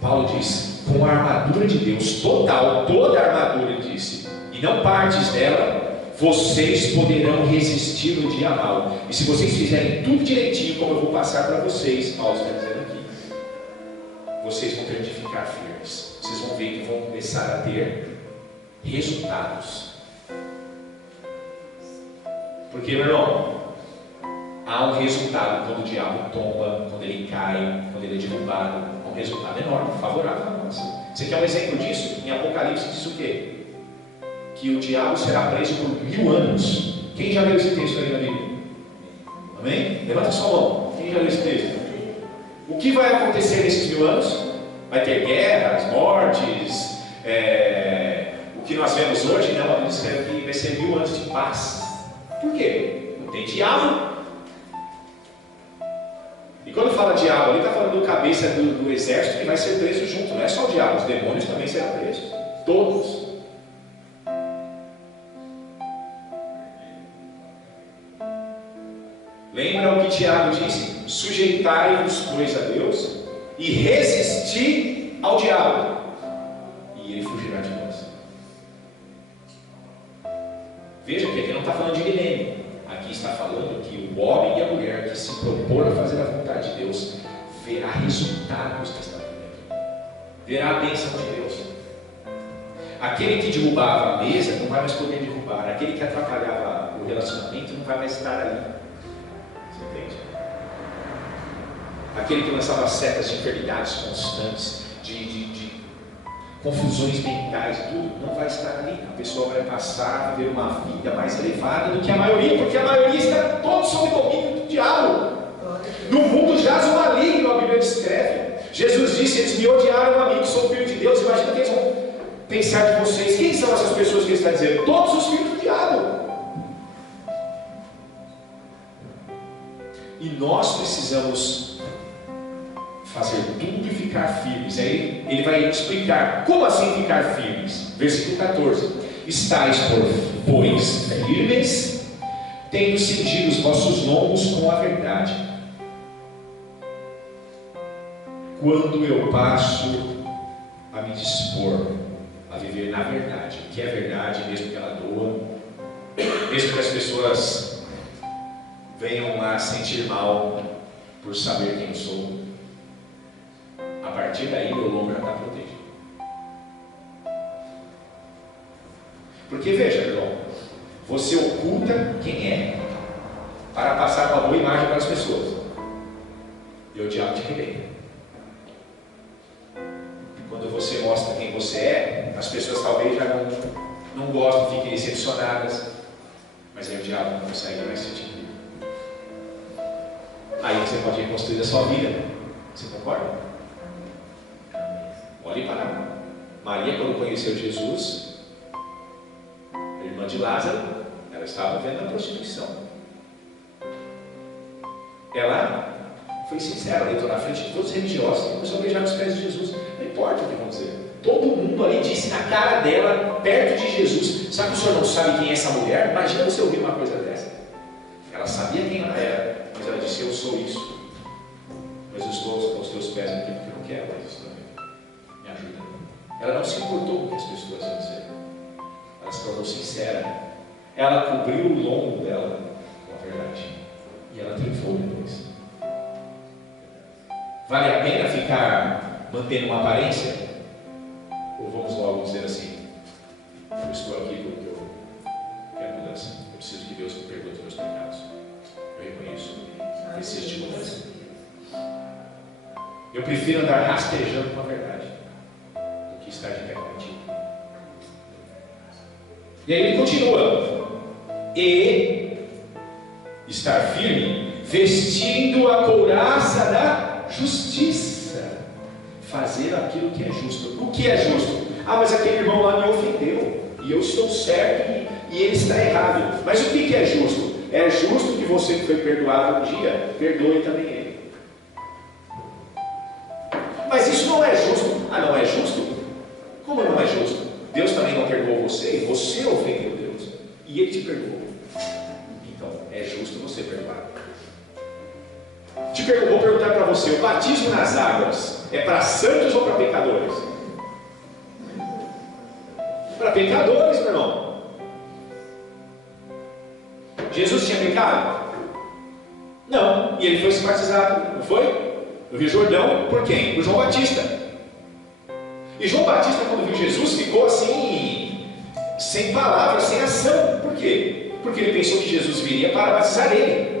Paulo diz: com a armadura de Deus total, toda a armadura, ele disse, e não partes dela, vocês poderão resistir no dia mau. E se vocês fizerem tudo direitinho, como eu vou passar para vocês, Paulo está dizendo aqui, vocês vão ter de ficar firmes. Vocês vão ver que vão começar a ter resultados. Porque, meu irmão, há um resultado quando o diabo tomba, quando ele cai, quando ele é derrubado. Um resultado enorme, favorável a nós. Você quer um exemplo disso? Em Apocalipse diz o quê? Que o diabo será preso por 1000 anos. Quem já leu esse texto aí na Bíblia? Amém? Levanta sua mão. Quem já leu esse texto? O que vai acontecer nesses 1000 anos? Vai ter guerras, mortes, o que nós vemos hoje, não, a Bíblia escreve que vai ser 1000 anos de paz. Por quê? Não tem diabo. E quando fala diabo, ele está falando do cabeça do exército que vai ser preso junto. Não é só o diabo, os demônios também serão presos. Todos. Lembra o que Tiago disse? Sujeitai-vos, pois, a Deus e resisti ao diabo, e ele fugirá de vós. Veja que aqui não está falando de milênio. Aqui está falando que o homem e a mulher que se propor a fazer a vontade de Deus verá resultados desta vida, verá a bênção de Deus. Aquele que derrubava a mesa não vai mais poder derrubar. Aquele que atrapalhava o relacionamento não vai mais estar ali. Você entende? Aquele que lançava setas de enfermidades constantes, de confusões mentais, tudo, não vai estar ali. A pessoa vai passar a viver uma vida mais elevada do que a maioria, porque a maioria está todo sob domínio do diabo. No mundo jaz o maligno, a Bíblia descreve. Jesus disse: eles me odiaram a mim, que sou filho de Deus. Imagina que eles vão pensar de vocês. Quem são essas pessoas que ele está dizendo? Todos os filhos do diabo. E nós precisamos fazer tudo e ficar firmes. Aí ele vai explicar como assim ficar firmes. Versículo 14: estáis, pois, firmes, tendo cingido os vossos lombos com a verdade. Quando eu passo a me dispor a viver na verdade, o que é verdade, mesmo que ela doa, mesmo que as pessoas venham lá sentir mal por saber quem eu sou, a partir daí meu lombo já está protegido. Porque veja, irmão, você oculta quem é para passar uma boa imagem para as pessoas, e o diabo te arrebenta. Quando você mostra quem você é, as pessoas talvez já não gostem, fiquem decepcionadas, mas aí o diabo não consegue mais se sentir. Aí você pode reconstruir a sua vida. Você concorda? Olhe para Maria, quando conheceu Jesus, a irmã de Lázaro, ela estava vendo a prostituição. Ela foi sincera, ela entrou na frente de todos os religiosos e começou a beijar os pés de Jesus. Não importa o que vão dizer. Todo mundo ali disse na cara dela, perto de Jesus: sabe que o senhor não sabe quem é essa mulher? Imagina você ouvir uma coisa dessa. Ela sabia quem ela era, mas ela disse: eu sou isso. Mas eu estou com os teus pés aqui porque eu não quero mais isso também. Me ajuda. Ela não se importou com o que as pessoas iam dizer. Ela se tornou sincera. Ela cobriu o lombo dela com a verdade. E ela triunfou depois. Vale a pena ficar mantendo uma aparência? Ou vamos logo dizer assim: eu estou aqui porque eu quero mudança. Eu preciso que Deus me perdoe os meus pecados. Eu reconheço. Preciso de mudança. Eu prefiro andar rastejando com a verdade do que estar de pé contigo. E aí ele continua: e estar firme, vestindo a couraça da justiça. Fazer aquilo que é justo. O que é justo? Ah, mas aquele irmão lá me ofendeu e eu estou certo e ele está errado. Mas o que é justo? É justo que você que foi perdoado um dia, perdoe também ele. Mas isso não é justo. Ah, não é justo? Como não é justo? Deus também não perdoou você e você ofendeu Deus e ele te perdoou. Então, é justo você perdoar. Vou perguntar para você: o batismo nas águas é para santos ou para pecadores? Para pecadores, meu irmão. Jesus tinha pecado? Não. E ele foi se batizado, não foi? No Rio Jordão, por quem? Por João Batista. E João Batista, quando viu Jesus, ficou assim, sem palavras, sem ação. Por quê? Porque ele pensou que Jesus viria para batizar ele.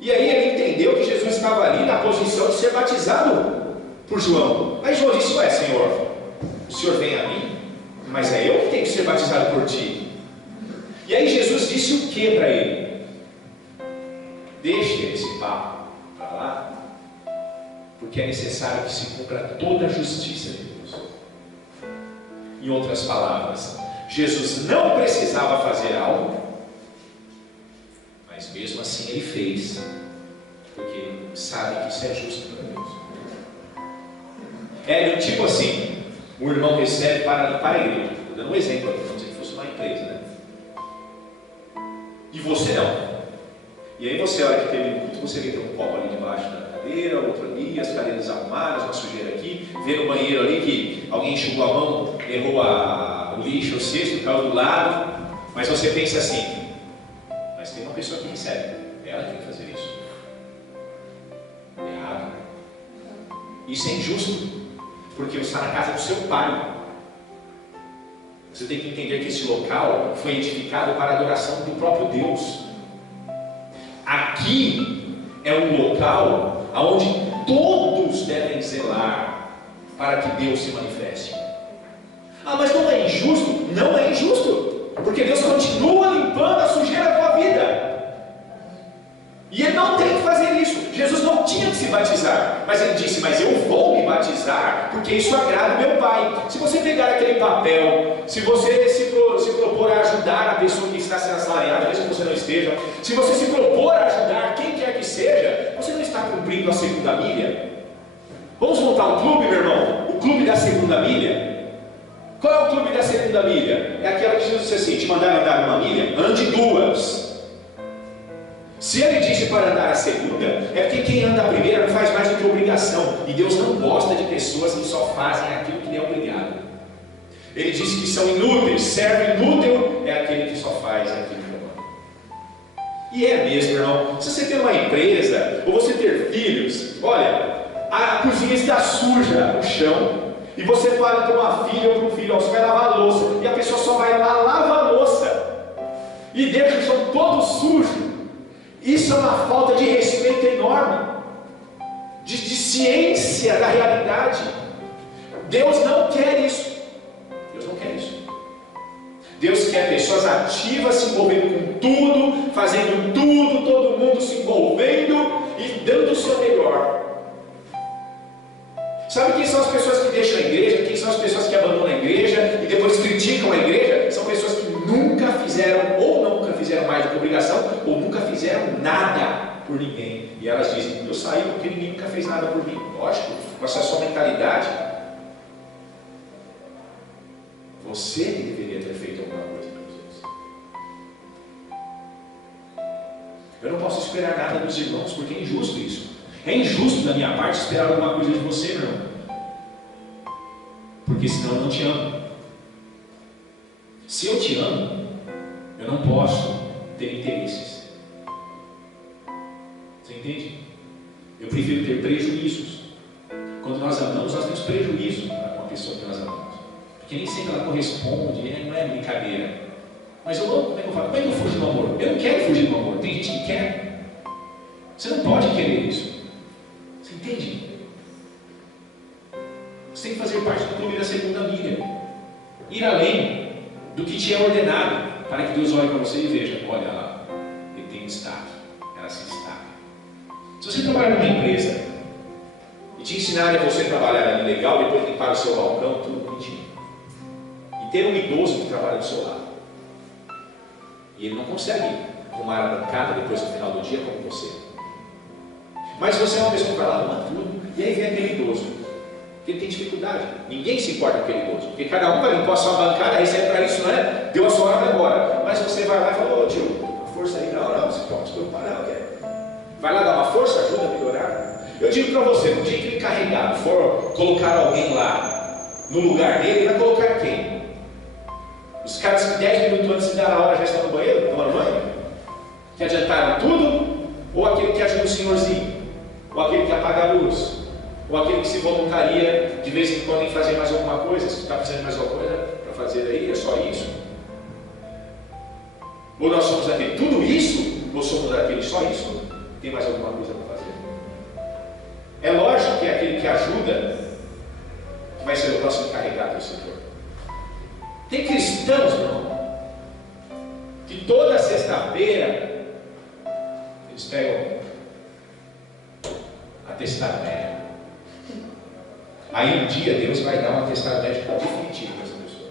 E aí ele entendeu que Jesus estava ali na posição de ser batizado por João. Aí João disse: ué, Senhor, o Senhor vem a mim, mas é eu que tenho que ser batizado por ti. E aí Jesus disse o que para ele? Deixe esse papo para lá, porque é necessário que se cumpra toda a justiça de Deus. Em outras palavras, Jesus não precisava fazer algo, mas mesmo assim ele fez, porque sabe que isso é justo para Deus. É tipo assim: o irmão recebe para limpar a igreja. Estou dando um exemplo aqui, como se fosse uma empresa, né? E você não. E aí você, a hora que termina o culto, você vê ter um copo ali debaixo da cadeira, outro ali, as cadeiras arrumadas, uma sujeira aqui, vê no banheiro ali que alguém enxugou a mão, errou o lixo, o cesto, caiu do lado, mas você pensa assim, mas tem uma pessoa que recebe, ela tem que fazer isso. Errado. Isso é injusto, porque você está na casa do seu pai. Você tem que entender que esse local foi edificado para a adoração do próprio Deus. Aqui é um local onde todos devem zelar para que Deus se manifeste. Ah, mas não é injusto? Não é injusto, porque Deus continua limpando a sujeira da tua vida. E Ele não tem que fazer isso. Jesus não tinha que se batizar, mas Ele disse, mas eu vou me batizar, porque isso agrada o meu Pai. Se você pegar aquele papel, se você se propor a ajudar a pessoa que está sendo assalariada, mesmo que você não esteja, se você se propor a ajudar quem quer que seja, você não está cumprindo a segunda milha. Vamos montar um clube, meu irmão? O clube da segunda milha. Qual é o clube da segunda milha? É aquela que Jesus disse assim, te mandaram andar uma milha, ande duas. Se Ele disse para andar a segunda, é porque quem anda a primeira não faz mais do que obrigação. E Deus não gosta de pessoas que só fazem aquilo que lhe é obrigado. Ele disse que são inúteis. Servo inútil é aquele que só faz aquilo que é manda. E é mesmo, irmão. Se você ter uma empresa, ou você ter filhos, olha, a cozinha está suja no chão, e você fala para uma filha ou para um filho, ó, você vai lavar a louça, e a pessoa só vai lá, lava a louça, e deixa o chão todo sujo. Isso é uma falta de respeito enorme, de ciência da realidade. Deus não quer isso. Deus não quer isso. Deus quer pessoas ativas se envolvendo com tudo, fazendo tudo, todo mundo se envolvendo e dando o seu melhor. Sabe quem são as pessoas que deixam a igreja? Quem são as pessoas que abandonam a igreja e depois criticam a igreja? São pessoas que nunca fizeram ou nunca fizeram mais do que obrigação ou nunca fizeram nada por ninguém. E elas dizem, eu saí porque ninguém nunca fez nada por mim. Lógico, com essa sua mentalidade, você que deveria ter feito alguma coisa para vocês. Eu não posso esperar nada dos irmãos, porque é injusto isso. É injusto da minha parte esperar alguma coisa de você, meu irmão, porque senão eu não te amo. Se eu te amo, eu não posso ter interesses. Você entende? Eu prefiro ter prejuízos. Quando nós amamos, nós temos prejuízo com a pessoa que nós amamos, porque nem sempre ela corresponde, não é brincadeira. Mas eu amo, como é que eu falo? Como é que eu fujo do amor? Eu não quero fugir do amor. Tem gente que quer. Você não pode querer isso. Você entende? Você tem que fazer parte do clube da segunda milha. Ir além do que te é ordenado, para que Deus olhe para você e veja, olha lá, ele tem destaque, ela se destaca. Se você trabalhar numa empresa e te ensinarem a você trabalhar ali legal, depois limpar o seu balcão, tudo bonitinho, e ter um idoso que trabalha do seu lado, e ele não consegue arrumar a bancada depois no final do dia como você, mas você é uma pessoa que vai lá arrumar tudo, e aí vem aquele idoso, que ele tem dificuldade. Ninguém se importa com aquele idoso, porque cada um vai limpar a sua bancada, aí serve para isso, não é? Deu a sua hora, vai embora. Mas você vai lá e fala, ô tio, força aí, não, você pode se preocupar, não, vai lá dar uma força, ajuda a melhorar. Eu digo para você, no dia que o encarregado for colocar alguém lá no lugar dele, ele vai colocar quem? Os caras que 10 minutos antes de dar a hora já estão no banheiro, tomando banho? Que adiantaram tudo? Ou aquele que ajuda o senhorzinho? Ou aquele que apaga a luz? Ou aquele que se voluntaria de vez em quando em fazer mais alguma coisa? Se está precisando de mais alguma coisa para fazer aí, é só isso? Ou nós somos aquele tudo isso? Ou somos aquele só isso? Tem mais alguma coisa para fazer? É lógico que é aquele que ajuda que vai ser o próximo encarregado do setor. Tem cristãos, meu irmão, que toda sexta-feira eles pegam atestado médico. Aí um dia Deus vai dar um atestado médico definitivo para essa pessoa.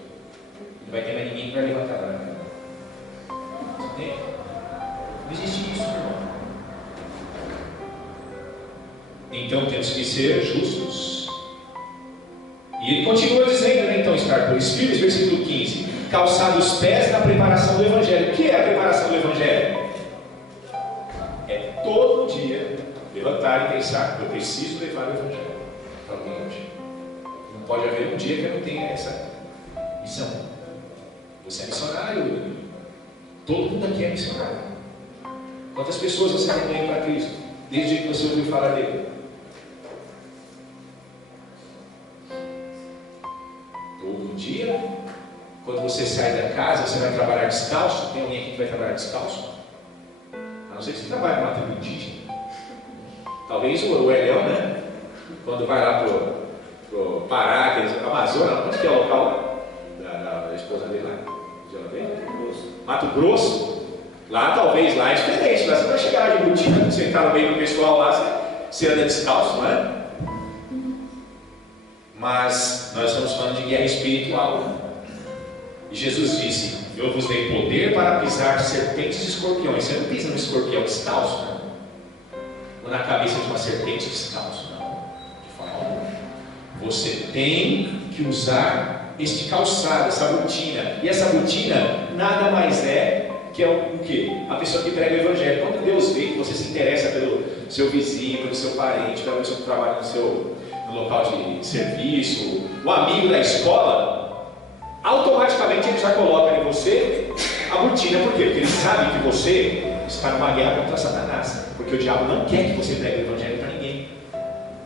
Não vai ter mais ninguém que vai levantar lá. Você entende? Não existe isso, irmão. Então temos que ser justos. E ele continua dizendo, né, então, estar por Espíritos, versículo 15: calçado os pés na preparação do Evangelho. O que é a preparação do Evangelho? é todo dia levantar e pensar: eu preciso levar o Evangelho para alguém hoje. Não pode haver um dia que eu não tenha essa missão. Você é missionário, todo mundo aqui é missionário. Quantas pessoas você tem para Cristo desde que você ouviu falar dele? Todo dia, quando você sai da casa, você vai trabalhar descalço? Tem alguém aqui que vai trabalhar descalço? A não ser que você trabalhe numa tribo indígena. Talvez o Elião, né? Quando vai lá pro Pará, Amazonas, onde que é o local da esposa dele lá? Mato Grosso. Lá talvez, lá é diferente. Lá você vai chegar lá de botina, você está no meio do pessoal lá, você anda descalço, não é? Mas nós estamos falando de guerra espiritual. E Jesus disse: eu vos dei poder para pisar serpentes e escorpiões. Você não pisa no escorpião descalço, não. Ou na cabeça de uma serpente descalço, não. De forma alguma. Você tem que usar este calçado, essa botina. E essa botina nada mais é que é o quê? A pessoa que prega o Evangelho. Quando Deus vê que você se interessa pelo seu vizinho, pelo seu parente, pela pessoa que trabalha no local de serviço, o amigo da escola, automaticamente ele já coloca em você a botina. Por quê? Porque ele sabe que você está numa guerra contra Satanás. Porque o diabo não quer que você pregue o Evangelho para ninguém.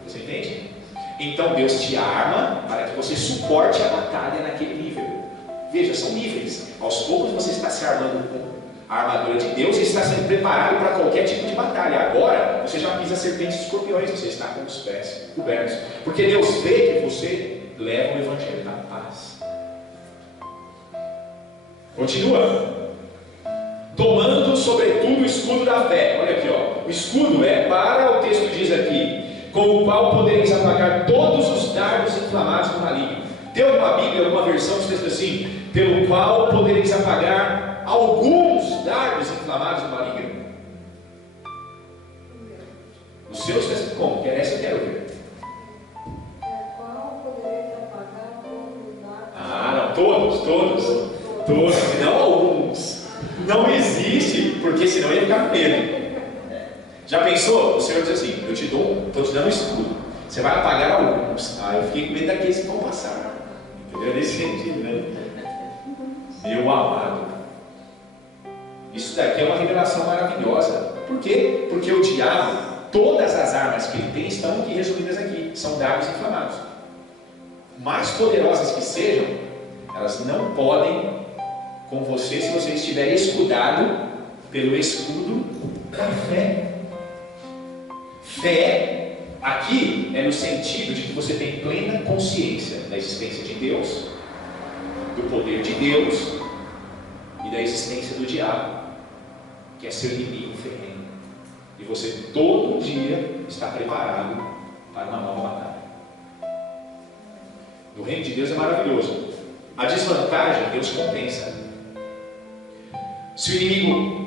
Você entende? Então Deus te arma para que você suporte a batalha naquele nível. Veja, são níveis. Aos poucos você está se armando com a armadura de Deus e está sendo preparado para qualquer tipo de batalha. Agora você já pisa serpentes e escorpiões, você está com os pés cobertos. Porque Deus vê que você leva o Evangelho da paz. Continua. Tomando sobretudo o escudo da fé. Olha aqui, ó. O escudo é para, o texto diz aqui, com o qual podereis apagar todos os dardos inflamados do maligno. Tem alguma Bíblia, alguma versão que diz assim: pelo qual podereis apagar alguns dardos inflamados do maligno? Os seus textos, como? Que essa eu quero ver. Qual podereis apagar todos os dardos? Ah, não, todos, não alguns. Não existe, porque senão ia ficar com medo. Já pensou? O Senhor diz assim: eu estou te dando um escudo. Você vai apagar alguns. Ah, eu fiquei com medo daqueles que vão passar. Entendeu? Nesse sentido, né? Meu amado. Isso daqui é uma revelação maravilhosa. Por quê? Porque o diabo, todas as armas que ele tem estão aqui resumidas aqui. São dardos inflamados. Mais poderosas que sejam, elas não podem com você se você estiver escudado pelo escudo da fé. Fé, aqui, é no sentido de que você tem plena consciência da existência de Deus, do poder de Deus e da existência do diabo, que é seu inimigo ferrenho. E você todo dia está preparado para uma nova batalha. No reino de Deus é maravilhoso. A desvantagem, Deus compensa. Se o inimigo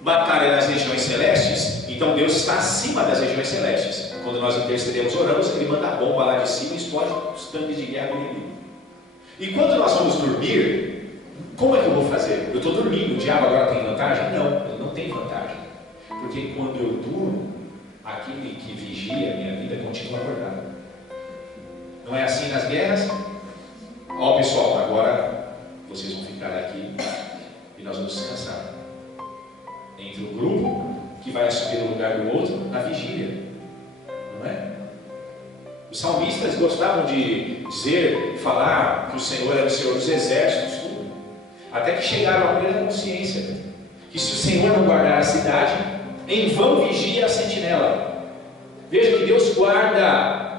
batalha nas regiões celestes, então Deus está acima das regiões celestes. Quando nós intercedemos, oramos, Ele manda a bomba lá de cima e explode os tanques de guerra do inimigo. E quando nós vamos dormir, como é que eu vou fazer? Eu estou dormindo, o diabo agora tem vantagem? Não, ele não tem vantagem. Porque quando eu durmo, aquele que vigia a minha vida continua acordado. Não é assim nas guerras? Ó pessoal, agora vocês vão ficar aqui e nós vamos descansar. Entre o grupo que vai assumir o lugar do outro na vigília. Não é? Os salmistas gostavam de dizer, falar que o Senhor era o Senhor dos exércitos, tudo. Até que chegaram à plena consciência que se o Senhor não guardar a cidade, em vão vigia a sentinela. Veja que Deus guarda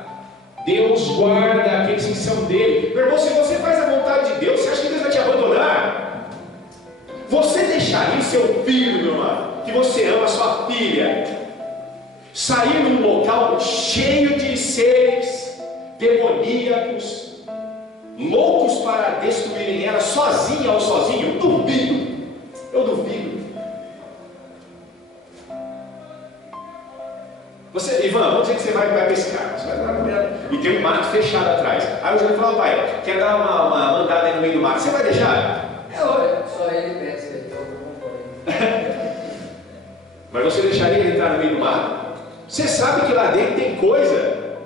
aqueles que são dele. Meu irmão, se você faz a vontade de Deus, você acha que Deus vai te abandonar? Você deixaria o seu filho, meu irmão, que você ama, sua filha, sair num local cheio de seres demoníacos, loucos para destruírem ela, sozinha ou sozinho? Duvido. Eu duvido. Você, Ivan, vamos dizer que você vai pescar. Você vai lá e tem um mato fechado atrás. Aí o Júlio fala: pai, quer dar uma andada aí no meio do mato? Você vai deixar? É, olha, só ele pesca, então eu concordo. Mas você deixaria ele entrar no meio do mato? Você sabe que lá dentro tem coisa,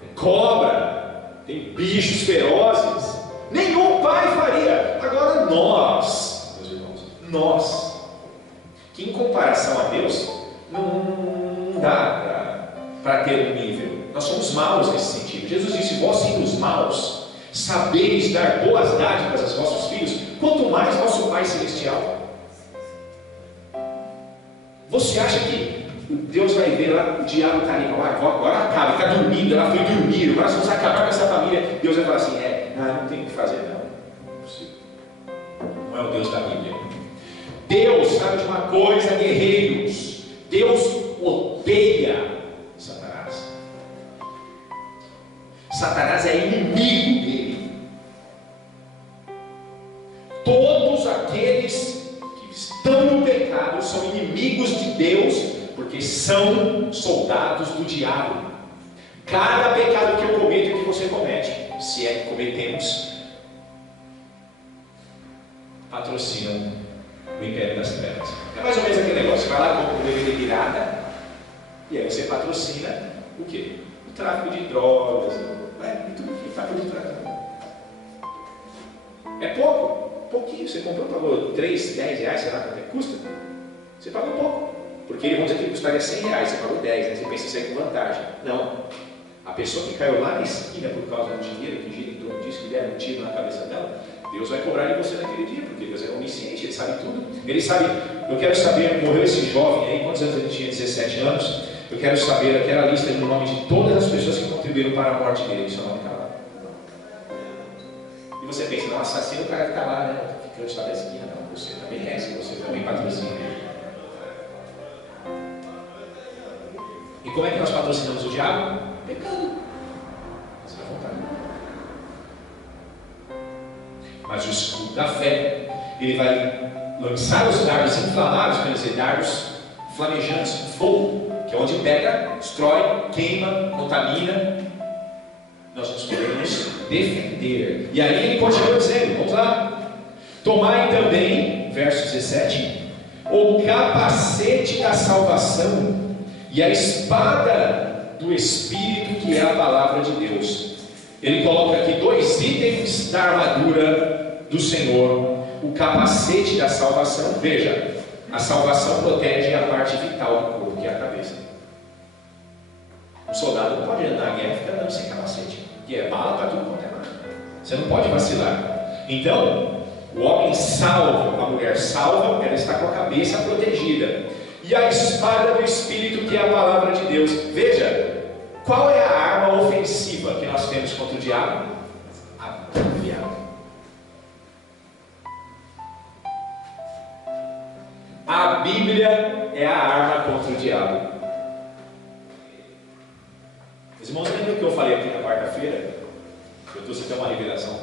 tem cobra, tem bichos ferozes. Nenhum pai faria. Agora nós, meus irmãos, nós, que em comparação a Deus, não dá para ter um nível. Nós somos maus nesse sentido. Jesus disse: vós sendo os maus, sabeis dar boas dádivas aos vossos filhos, quanto mais vosso Pai Celestial. Você acha que Deus vai ver lá, o diabo está ali, agora acaba, está dormindo, ela foi dormir, agora vamos acabar com essa família. Deus vai falar assim: não tem o que fazer, não é possível. Não é o Deus da Bíblia. Deus sabe de uma coisa, guerreiros, Deus odeia Satanás. Satanás é inimigo dele. Todos aqueles que estão no pecado são inimigos de Deus, porque são soldados do diabo. Cada pecado que eu cometo, que você comete, se é que cometemos, patrocinam o império das trevas. É mais ou menos aquele negócio: você vai lá, compra um DVD pirata, e aí você patrocina o quê? O tráfico de drogas, tudo que está por detrás. É pouco, pouquinho. Você comprou, pagou 3, 10 reais, sei lá quanto é que custa. Você pagou pouco, porque eles vão dizer que custaria 100 reais, você pagou 10, né? Você pensa isso aí com vantagem. Não. A pessoa que caiu lá na esquina por causa do dinheiro, que gira em torno disso, que deram um tiro na cabeça dela, Deus vai cobrar de você naquele dia, porque Deus é onisciente, Ele sabe tudo. Ele sabe. Eu quero saber, morreu esse jovem aí, quantos anos ele tinha? 17 anos. Eu quero saber, eu quero a lista do nome de todas as pessoas que contribuíram para a morte dele. Seu nome está lá. E você pensa: não, assassino, o cara que está lá, né? O traficante lá da esquina. Não, você também é, se você também patrocina ele. E como é que nós patrocinamos o diabo? Pecando. Você vai voltar. Mas o escudo da fé, ele vai lançar os dardos inflamados, quer dizer, dardos flamejantes, fogo, que é onde pega, destrói, queima, contamina. Nós nos podemos defender. E aí ele continua dizendo, vamos lá: tomai também, verso 17, o capacete da salvação e a espada do Espírito, que é a palavra de Deus. Ele coloca aqui 2 itens da armadura do Senhor: o capacete da salvação. Veja, a salvação protege a parte vital do corpo, que é a cabeça. O soldado não pode andar na guerra ficar andando sem capacete, que é bala para tudo quanto é lado. Você não pode vacilar. Então, o homem salvo, a mulher salva, ela está com a cabeça protegida. E a espada do Espírito, que é a palavra de Deus. Veja, qual é a arma ofensiva que nós temos contra o diabo? A Bíblia. A Bíblia é a arma contra o diabo. Os irmãos, lembram o que eu falei aqui na quarta-feira? Eu trouxe até uma revelação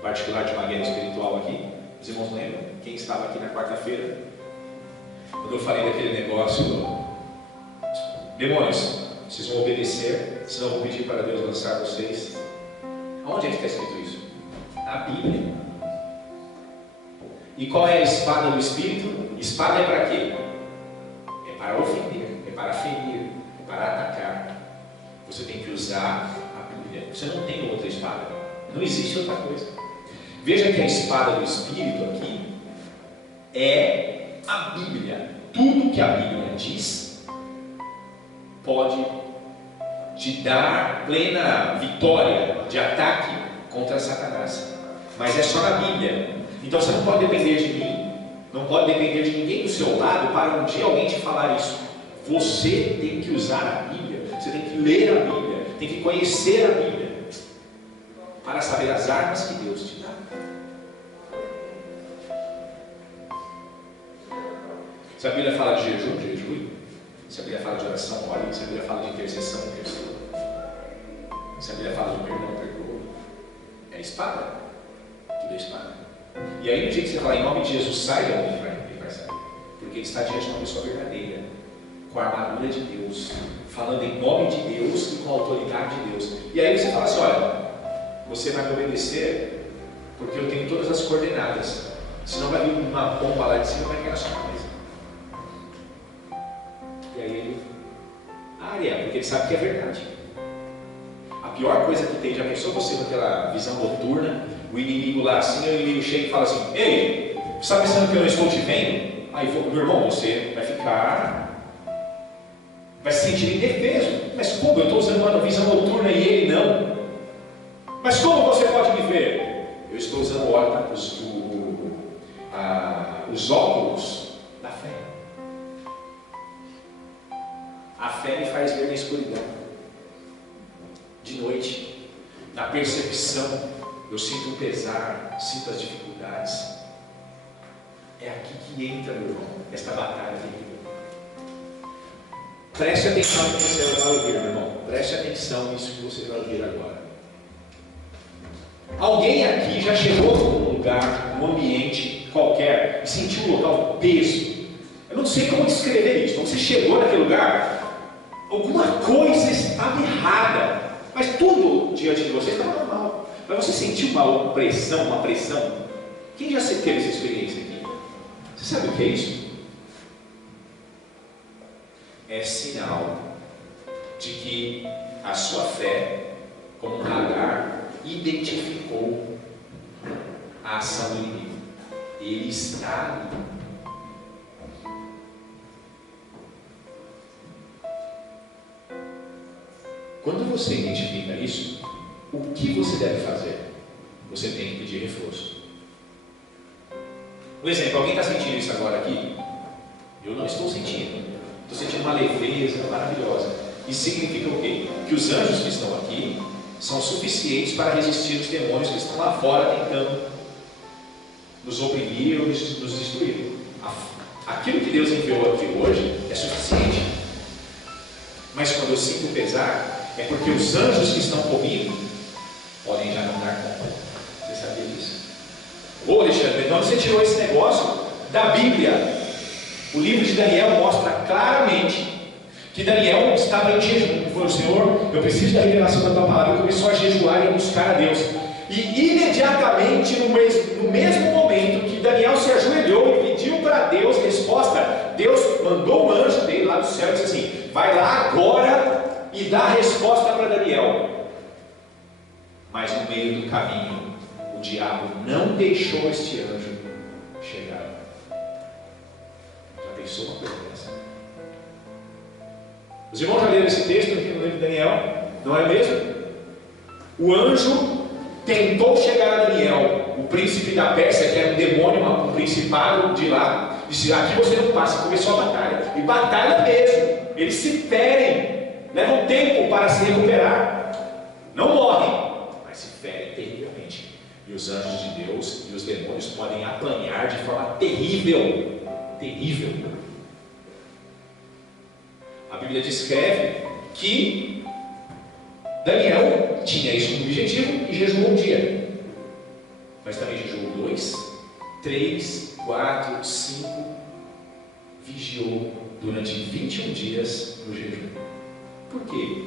particular de uma guerra espiritual aqui. Os irmãos lembram? Quem estava aqui na quarta-feira? Quando eu falei daquele negócio do demônios, vocês vão obedecer, senão eu vou pedir para Deus lançar vocês. Aonde é que está escrito isso? Na Bíblia. E qual é a espada do Espírito? Espada é para quê? É para ofender, é para ferir, é para atacar. Você tem que usar a Bíblia. Você não tem outra espada. Não existe outra coisa. Veja que a espada do Espírito aqui é a Bíblia. Tudo que a Bíblia diz pode te dar plena vitória de ataque contra Satanás. Mas é só na Bíblia. Então você não pode depender de mim, não pode depender de ninguém do seu lado para um dia alguém te falar isso. Você tem que usar a Bíblia, você tem que ler a Bíblia, tem que conhecer a Bíblia para saber as armas que Deus te dá. Se a Bíblia fala de jejum, jejue. Se a Bíblia fala de oração, ore. Se a Bíblia fala de intercessão, interceda. Se a Bíblia fala de perdão, perdoa. É espada. Tudo é espada. E aí no dia que você falar em nome de Jesus, sai de onde ele vai sair. Porque ele está diante de uma pessoa verdadeira, com a armadura de Deus, falando em nome de Deus e com a autoridade de Deus. E aí você fala assim: olha, você vai me obedecer porque eu tenho todas as coordenadas. Senão vai vir uma bomba lá de cima e vai cair na sua cabeça. ele sabe que é verdade. A pior coisa que tem, já pensou você com aquela visão noturna, o inimigo lá assim, o inimigo chega e fala assim: ei, você está pensando que eu não estou te vendo? Aí, meu irmão, você vai se sentir indefeso. Mas como? Eu estou usando uma visão noturna e ele não? Mas como você pode me ver? Eu estou usando os óculos da fé. A fé me faz ver na escuridão. De noite, na percepção, eu sinto o pesar, sinto as dificuldades. É aqui que entra, meu irmão, esta batalha terrível. Preste atenção no que você vai ouvir, meu irmão. Preste atenção nisso que você vai ouvir agora. Alguém aqui já chegou num lugar, num ambiente qualquer, e sentiu o local peso? Eu não sei como descrever isso. Quando você chegou naquele lugar, alguma coisa estava errada. Mas tudo diante de você estava normal. Mas você sentiu uma pressão. Quem já teve essa experiência aqui? Você sabe o que é isso? É sinal de que a sua fé, como um radar, identificou a ação do inimigo. Ele está ali. Quando você identifica isso, o que você deve fazer? Você tem que pedir reforço. Um exemplo, alguém está sentindo isso agora aqui? Eu não estou sentindo. Estou sentindo uma leveza maravilhosa. Isso significa o quê? Que os anjos que estão aqui são suficientes para resistir os demônios que estão lá fora tentando nos oprimir ou nos destruir. Aquilo que Deus enviou aqui hoje é suficiente. Mas quando eu sinto pesar, é porque os anjos que estão comigo podem já não dar conta. Você sabia disso? Ô Alexandre, então você tirou esse negócio da Bíblia. O livro de Daniel mostra claramente que Daniel estava em jejum. Ele falou: Senhor, eu preciso da revelação da tua palavra. Ele começou a jejuar e a buscar a Deus. E imediatamente, no mesmo momento que Daniel se ajoelhou e pediu para Deus resposta, Deus mandou um anjo dele lá do céu e disse assim: vai lá agora e dá a resposta para Daniel. Mas no meio do caminho, o diabo não deixou este anjo chegar. Já pensou uma coisa dessa? Os irmãos já leram esse texto aqui no livro de Daniel, não é mesmo? O anjo tentou chegar a Daniel, o príncipe da Pérsia, que era um demônio, um principado de lá, disse: aqui você não passa. Começou a batalha, e batalha mesmo. Eles se ferem, levam tempo para se recuperar, não morrem, mas se ferem terrivelmente. E os anjos de Deus e os demônios podem apanhar de forma terrível. A Bíblia descreve que Daniel tinha isso como objetivo e jejuou um dia, mas também jejuou 2, 3, 4, 5, vigiou durante 21 dias no jejum. Por quê?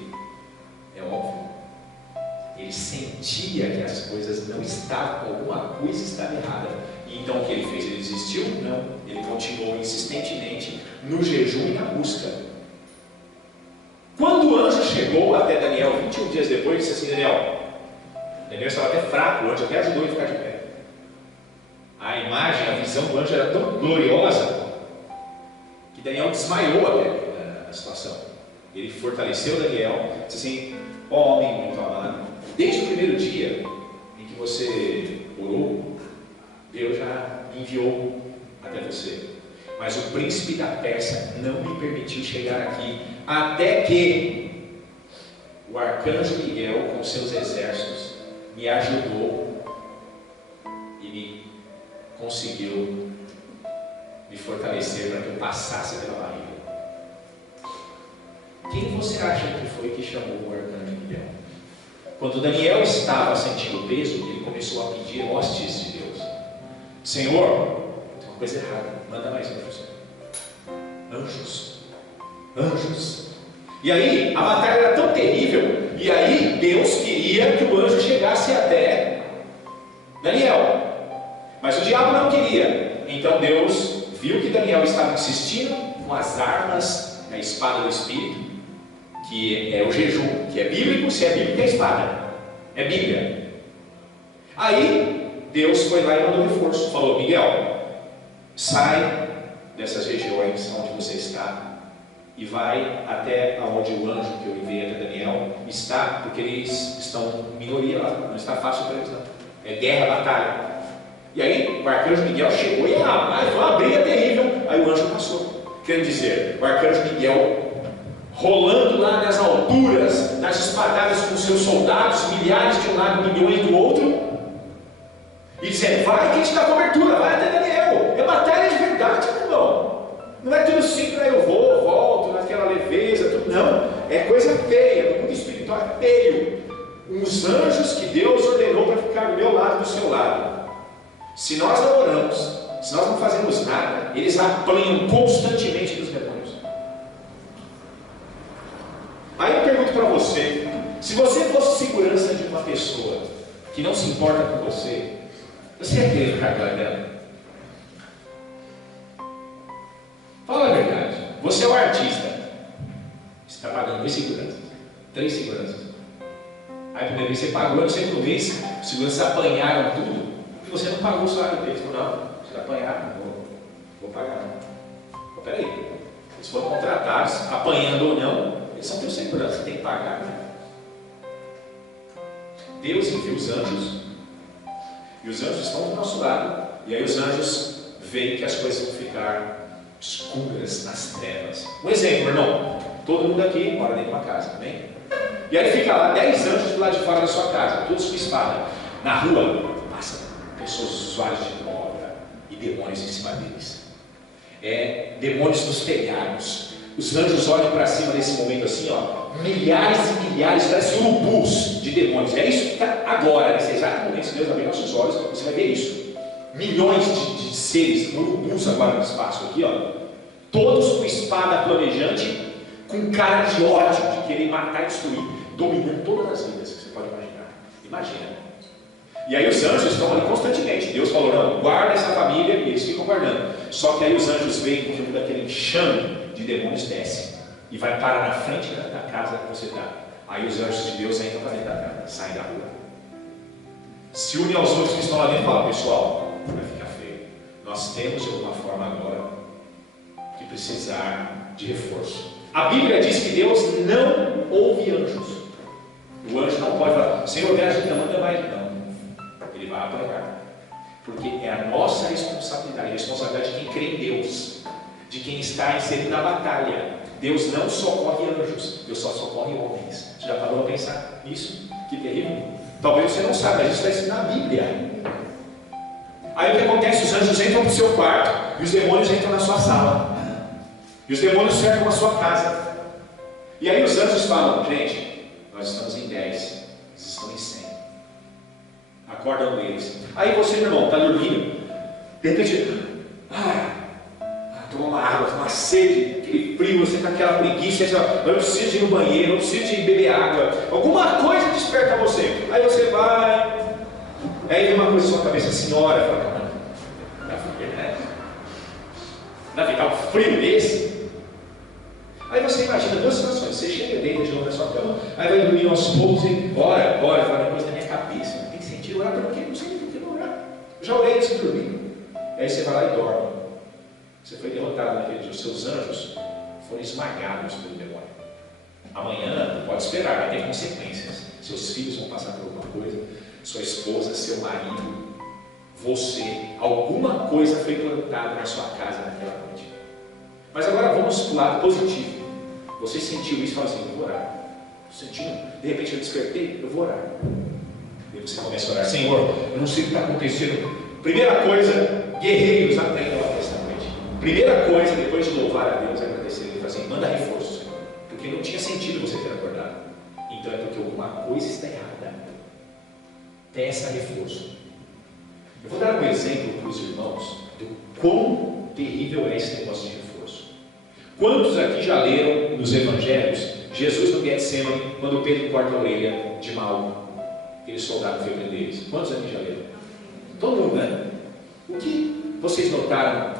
É óbvio. Ele sentia que as coisas não estavam, alguma coisa estava errada. E então o que ele fez? Ele desistiu? Não. Ele continuou insistentemente no jejum e na busca. Quando o anjo chegou até Daniel 21 dias depois, disse assim: Daniel estava até fraco, o anjo até ajudou ele a ficar de pé. A imagem, a visão do anjo era tão gloriosa que Daniel desmaiou até na situação. Ele fortaleceu Daniel, disse assim: ó homem muito amado, desde o primeiro dia em que você orou, Deus já me enviou até você. Mas o príncipe da Pérsia não me permitiu chegar aqui, até que o arcanjo Miguel, com seus exércitos, me ajudou e me conseguiu me fortalecer para que eu passasse pela barriga. Quem você acha que foi que chamou o arcanjo Miguel? Quando Daniel estava sentindo o peso, ele começou a pedir hostes de Deus: Senhor, tem uma coisa errada, manda mais anjos. E aí a batalha era tão terrível, e aí Deus queria que o anjo chegasse até Daniel, mas o diabo não queria. Então Deus viu que Daniel estava insistindo com as armas, a espada do Espírito, que é o jejum, que é bíblico. Se é bíblico, é espada, é Bíblia. Aí Deus foi lá e mandou reforço, falou: Miguel, sai dessas regiões onde você está e vai até onde o anjo que eu enviei até Daniel está, porque eles estão em minoria lá, não está fácil para eles não, é guerra, batalha. E aí o arcanjo Miguel chegou e foi uma briga terrível. Aí o anjo passou, querendo dizer, o arcanjo Miguel rolando lá nas alturas, nas espadadas com seus soldados, milhares de um lado, milhões do outro, e dizendo: vai que a gente dá cobertura, vai até Daniel, é batalha de verdade, meu irmão. Não é tudo simples, eu vou, volto, naquela leveza, tudo. Não, é coisa feia, no mundo espiritual é feio. Uns anjos que Deus ordenou para ficar do meu lado, do seu lado. Se nós não oramos, se nós não fazemos nada, eles apanham constantemente dos demônios. Aí eu pergunto para você: se você fosse segurança de uma pessoa que não se importa com você, você ia querer ficar guardando? Fala a verdade. Você é um artista, você está pagando 2 seguranças, 3 seguranças. Aí primeiro mês você pagou, no segundo mês os seguranças apanharam tudo e você não pagou o salário deles. Não, você apanharam, vou pagar. Peraí, eles foram contratados, apanhando ou não, eles são teus seguranças, você tem que pagar. Deus envia os anjos, e os anjos estão do nosso lado, e aí os anjos veem que as coisas vão ficar escuras nas trevas. Um exemplo, irmão: todo mundo aqui mora dentro de uma casa, amém? E aí fica lá 10 anjos do lado de fora da sua casa, todos com espada. Na rua passam pessoas usuários de droga e demônios em cima deles. Demônios nos telhados. Os anjos olham para cima nesse momento assim, ó, milhares e milhares, parece urubus de demônios. É isso que está agora, nesse exato momento. Se Deus abrir nossos olhos, você vai ver isso. Milhões de seres, urubus agora no espaço aqui, ó, todos com espada planejante, com cara de ódio, de querer matar e destruir, dominando todas as vidas que você pode imaginar. Imagina. E aí os anjos estão ali constantemente. Deus falou: não, guarda essa família, e eles ficam guardando. Só que aí os anjos veem que daquele enxame de demônios desce e vai parar na frente da casa que você está. Aí os anjos de Deus entram para dentro da casa, saem da rua, se unem aos outros que estão lá dentro e falam: pessoal, vai ficar feio. Nós temos de alguma forma agora que precisar de reforço. A Bíblia diz que Deus não ouve anjos. O anjo não pode falar: Senhor, me ajuda, não manda mais. Não, ele vai apanhar, porque é a nossa responsabilidade, a responsabilidade de quem crê em Deus, de quem está inserido na batalha. Deus não socorre anjos, Deus só socorre homens. Você já parou a pensar nisso? Que terrível. Talvez você não saiba, mas isso está escrito na Bíblia. Aí o que acontece? Os anjos entram para o seu quarto e os demônios entram na sua sala, e os demônios cercam a sua casa. E aí os anjos falam: gente, nós estamos em 10, eles estão em 100. Acordam eles. Aí você, meu irmão, está dormindo, de repente, toma uma água, uma sede, aquele frio, você está com aquela preguiça, você fala: eu preciso de ir no banheiro, eu preciso de beber água, alguma coisa desperta você. Aí você vai, aí vem uma coisa na sua cabeça assim: ora, fala: vai ficar um frio desse? Aí você imagina 2 situações: você chega dentro de novo na sua cama, aí vai dormir aos poucos e ora, fala uma coisa na minha cabeça, tem que sentir orar, porque não sei por que não orar. Eu já orei antes de dormir. Aí você vai lá e dorme. Você foi derrotado naquele dia, os seus anjos foram esmagados pelo demônio. Amanhã, pode esperar, vai ter consequências. Seus filhos vão passar por alguma coisa, sua esposa, seu marido, você, alguma coisa foi plantada na sua casa naquela noite. Mas agora vamos para o lado positivo. Você sentiu isso e falou assim: eu vou orar. Sentiu? De repente eu despertei, eu vou orar. E você começa a orar: Senhor, eu não sei o que está acontecendo. Primeira coisa, guerreiros aprendam esta noite. Primeira coisa, depois de louvar a Deus e agradecer, ele fala assim: manda reforço, Senhor, porque não tinha sentido você ter acordado. Então é porque alguma coisa está errada. Peça reforço. Eu vou dar um exemplo para os irmãos do quão terrível é esse negócio de reforço. Quantos aqui já leram nos evangelhos Jesus no Getsemane, quando Pedro corta a orelha de Malco, aquele soldado que foi prender eles? Quantos aqui já leram? Todo mundo, né? O que vocês notaram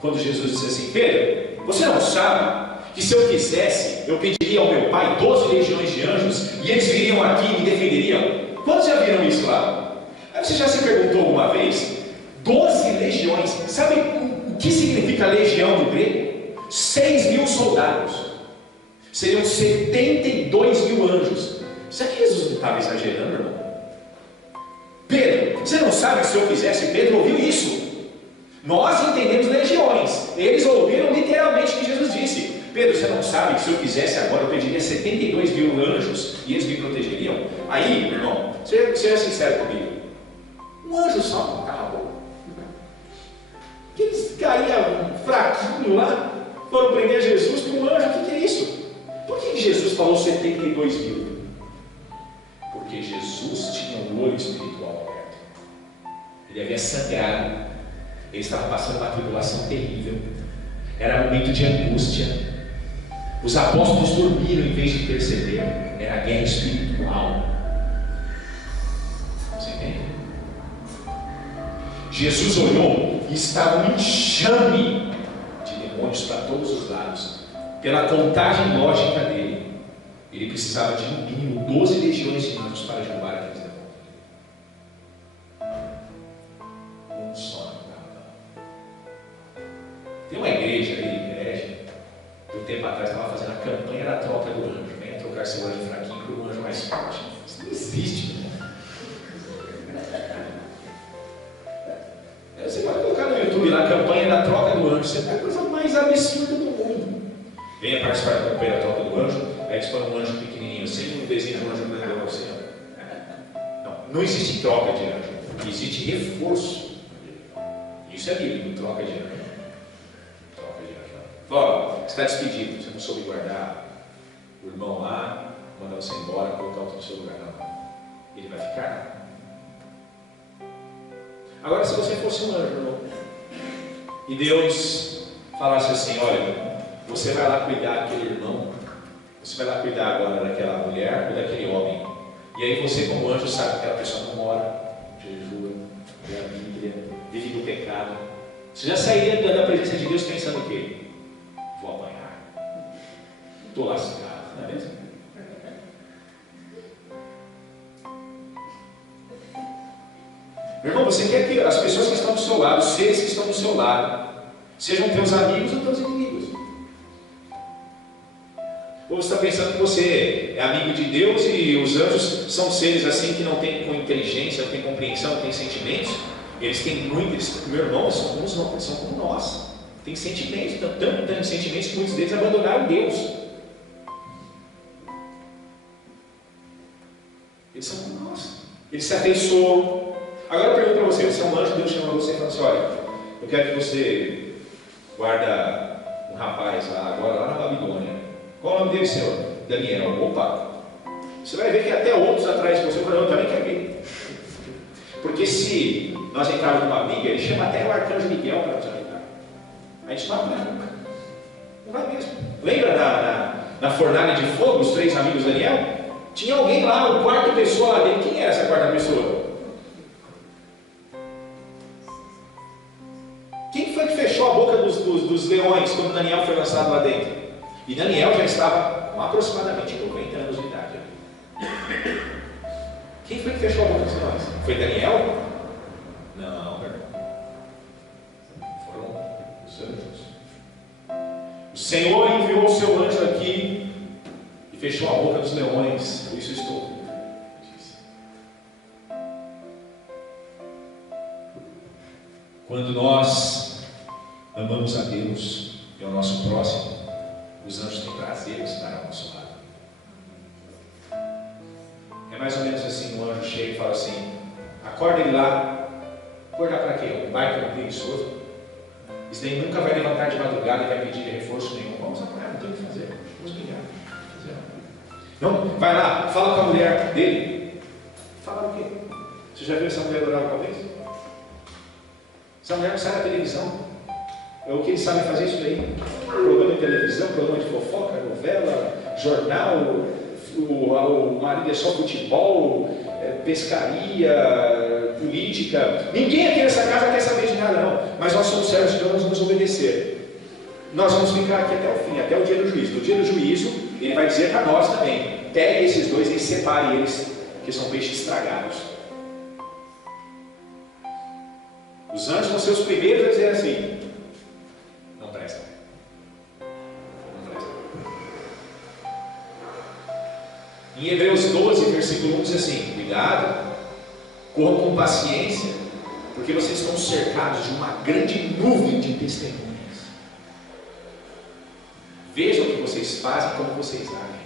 quando Jesus disse assim: Pedro, você não sabe que se eu quisesse, eu pediria ao meu Pai 12 legiões de anjos e eles viriam aqui e me defenderiam? Quantos já viram isso lá? Aí você já se perguntou alguma vez? 12 legiões, sabe o que significa legião no grego? 6.000 soldados, seriam 72.000 anjos. Será que Jesus não estava exagerando, irmão? Pedro, você não sabe que se eu fizesse? Pedro ouviu isso. Nós entendemos legiões, eles ouviram literalmente o que Jesus disse. Pedro, você não sabe que se eu quisesse agora, eu pediria 72.000 anjos e eles me protegeriam? Aí, irmão, seja sincero comigo, um anjo só não estava bom. Aqueles caíam fraquinho lá, foram prender Jesus com um anjo. O que é isso? Por que Jesus falou 72.000? Porque Jesus tinha um olho espiritual aberto. Ele havia sangrado. Ele estava passando uma tribulação terrível. Era momento de angústia. Os apóstolos dormiram em vez de perceber. Era guerra espiritual. Você entende? Jesus olhou e estava um enxame de demônios para todos os lados. Pela contagem lógica dele, ele precisava de no mínimo 12 legiões de anjos para derrubar aqueles demônios. Um só não dava. Tem uma igreja ali, herege, que um tempo atrás estava fazendo a campanha da troca do anjo. Venha trocar seu anjo fraquinho por um anjo mais forte. Isso não existe, irmão. Você pode colocar no YouTube lá a campanha da troca do anjo. Você vai a coisa mais absurda do mundo. Venha participar da campanha da troca do anjo. Aí eles põem um anjo pequenininho assim, um desenho de um anjo grandão assim. Não existe troca de anjo. Existe reforço. Isso é bíblico, troca de anjo. Troca de anjo. Ó, você está despedido. Você não soube guardar o irmão lá, mandar você embora, colocar outro no seu lugar. Não. Ele vai ficar. Agora, se você fosse um anjo, irmão, e Deus falasse assim: olha, você vai lá cuidar daquele irmão, você vai lá cuidar agora daquela mulher ou daquele homem, e aí você, como anjo, sabe que aquela pessoa não ora, jejua, lê a Bíblia, vive do pecado. Você já sairia da presença de Deus pensando o quê? Vou apanhar, estou lascado, não é mesmo? Meu irmão, você quer que as pessoas que estão do seu lado, os seres que estão do seu lado, sejam teus amigos ou teus inimigos? Ou você está pensando que você é amigo de Deus e os anjos são seres assim que não têm inteligência, não têm compreensão, não têm sentimentos? Eles têm muito, meu irmão, são como nós. Têm sentimentos, tanto sentimentos que muitos deles abandonaram Deus. Eles são como nós. Eles se afeiçoam. Agora eu pergunto para você, você é um anjo, Deus chama você e fala assim: olha, eu quero que você guarda um rapaz lá, agora lá na Babilônia. Qual é o nome dele, Senhor? Daniel. Opa! Você vai ver que até outros atrás de você falam: eu também quero ir. Porque se nós entrarmos numa briga, ele chama até o arcanjo Miguel para nos ajudar. A gente não vai nunca. Não vai mesmo. Lembra na fornalha de fogo, os 3 amigos de Daniel? Tinha alguém lá, o quarto pessoa lá dele. Quem era essa quarta pessoa? Quem foi que fechou a boca dos leões quando Daniel foi lançado lá dentro? E Daniel já estava com aproximadamente 90 anos de idade. Quem foi que fechou a boca dos leões? Foi Daniel? Não, meu irmão. Foram os anjos. O Senhor enviou o seu anjo aqui e fechou a boca dos leões. Por isso eu estou vivo. Quando nós amamos a Deus e ao nosso próximo, os anjos têm prazer em estar ao nosso lado. É mais ou menos assim: um anjo chega e fala assim: acorda ele lá. Acordar para quê? Um baita preguiçoso. Isso daí nunca vai levantar de madrugada e vai pedir reforço nenhum. Vamos acordar, não tem o que fazer. Vamos brigar. Não, vai lá, fala com a mulher dele. Fala o quê? Você já viu essa mulher orar uma vez? Essa mulher não sai na televisão. É o que eles sabem fazer isso daí. Programa de televisão, programa de fofoca, novela, jornal, o marido é só futebol, pescaria, política. Ninguém aqui nessa casa quer saber de nada não. Mas nós somos servos de Deus, nós vamos obedecer. nós vamos ficar aqui até o fim, até o dia do juízo. No dia do juízo, ele vai dizer para nós também: pegue esses dois e separe eles, que são peixes estragados. Os anjos vão ser os primeiros a dizer assim: não presta. Não presta. Em Hebreus 12, versículo 1 diz assim: cuidado, corram com paciência, porque vocês estão cercados de uma grande nuvem de testemunhas. Vejam o que vocês fazem, como vocês agem.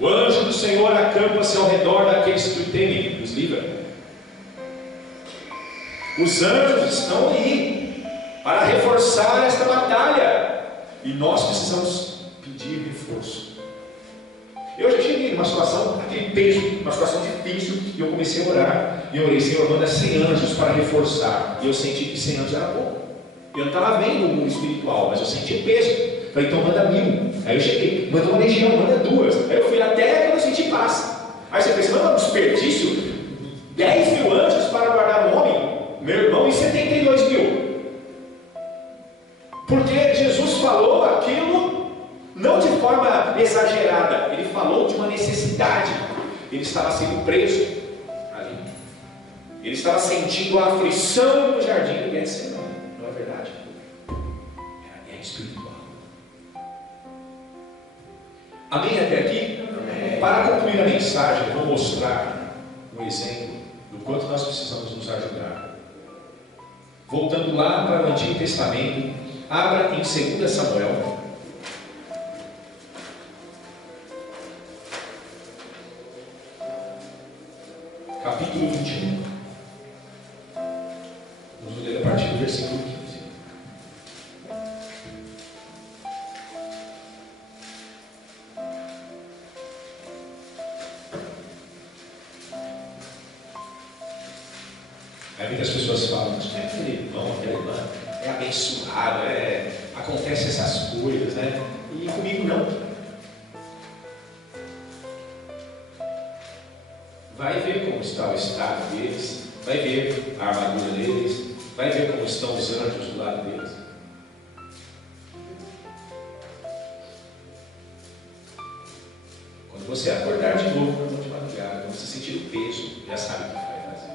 O anjo do Senhor acampa-se ao redor daqueles que o temem, os livra. Os anjos estão aí para reforçar esta batalha, e nós precisamos pedir reforço. Eu já cheguei numa situação, aquele peso, uma situação difícil, e eu comecei a orar. E eu orei: Senhor, manda 100 anjos para reforçar. E eu senti que 100 anjos era pouco. Eu não estava vendo o mundo espiritual, mas eu senti peso. Falei: então manda 1000. Aí eu cheguei: manda uma legião, manda 2. Aí eu fui até quando eu senti paz. Aí você pensa: não é um desperdício? 10.000 anjos para guardar um homem? Meu irmão, e 72.000? Porque Jesus falou aquilo não de forma exagerada, ele falou de uma necessidade. Ele estava sendo preso ali, ele estava sentindo a aflição no jardim do Getsemane, não é verdade? Era guerra espiritual. Amém até aqui? Amém. Para concluir a mensagem, eu vou mostrar um exemplo do quanto nós precisamos nos ajudar. Voltando lá para o Antigo Testamento, abra em 2 Samuel. Capítulo 21. Vamos ler a partir do versículo 15. Aí muitas pessoas falam: mas aquele irmão, aquela irmã é abençoado, acontece essas coisas, né? E comigo não. Vai ver como está o estado deles, vai ver a armadura deles, vai ver como estão os anjos do lado deles. Quando você acordar de novo de madrugada, quando você sentir o peso, já sabe o que vai fazer.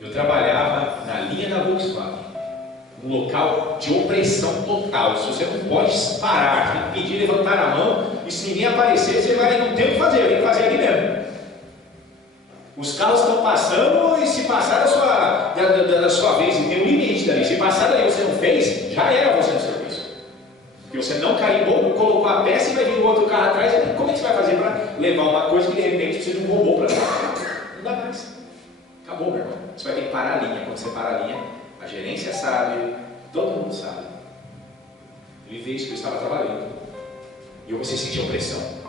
Eu trabalhava na linha da Volkswagen, um local de opressão total. Se você não pode parar, tem que pedir, levantar a mão, e se ninguém aparecer, você vai não ter o que fazer, tem que fazer ali mesmo. Os carros estão passando, e se passar da sua vez, e tem um limite dali, se passar daí você não fez, já era você no serviço. Porque você não carimbou, colocou a peça e vai vir o outro carro atrás. Como é que você vai fazer para levar uma coisa que de repente precisa de um robô para lá? Não dá mais. Acabou, meu irmão. Você vai ter que parar a linha. Quando você para a linha, a gerência sabe, todo mundo sabe. Eu vi isso que eu estava trabalhando. E eu comecei a sentir opressão.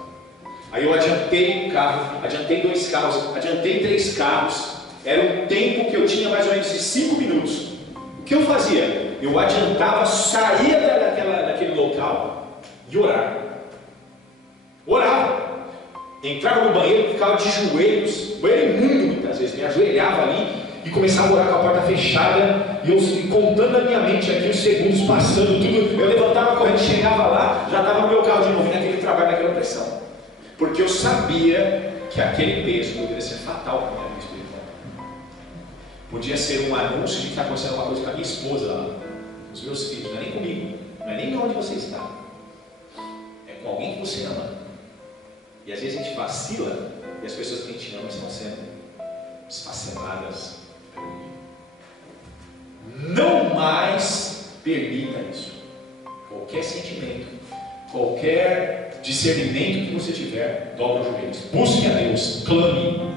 Aí eu adiantei um carro, adiantei 2 carros, adiantei 3 carros. Era um tempo que eu tinha mais ou menos de 5 minutos. O que eu fazia? Eu adiantava, saía daquele local e orava. Orava. Entrava no banheiro, ficava de joelhos, banheiro imundo muitas vezes, me ajoelhava ali e começava a orar com a porta fechada, e eu contando na minha mente aqui os segundos passando, tudo. Eu levantava correndo, chegava lá, já estava no meu carro de novo, naquele trabalho, naquela pressão. Porque eu sabia que aquele peso poderia ser fatal para a minha vida espiritual. Podia ser um anúncio de que está acontecendo uma coisa com a minha esposa lá, com os meus filhos, não é nem comigo, não é nem onde você está, é com alguém que você ama. E às vezes a gente vacila e as pessoas que a gente ama estão sendo esfacenadas pelo inimigo. Não mais permita isso. Qualquer sentimento, qualquer discernimento que você tiver, dobre os joelhos. Busque a Deus, clame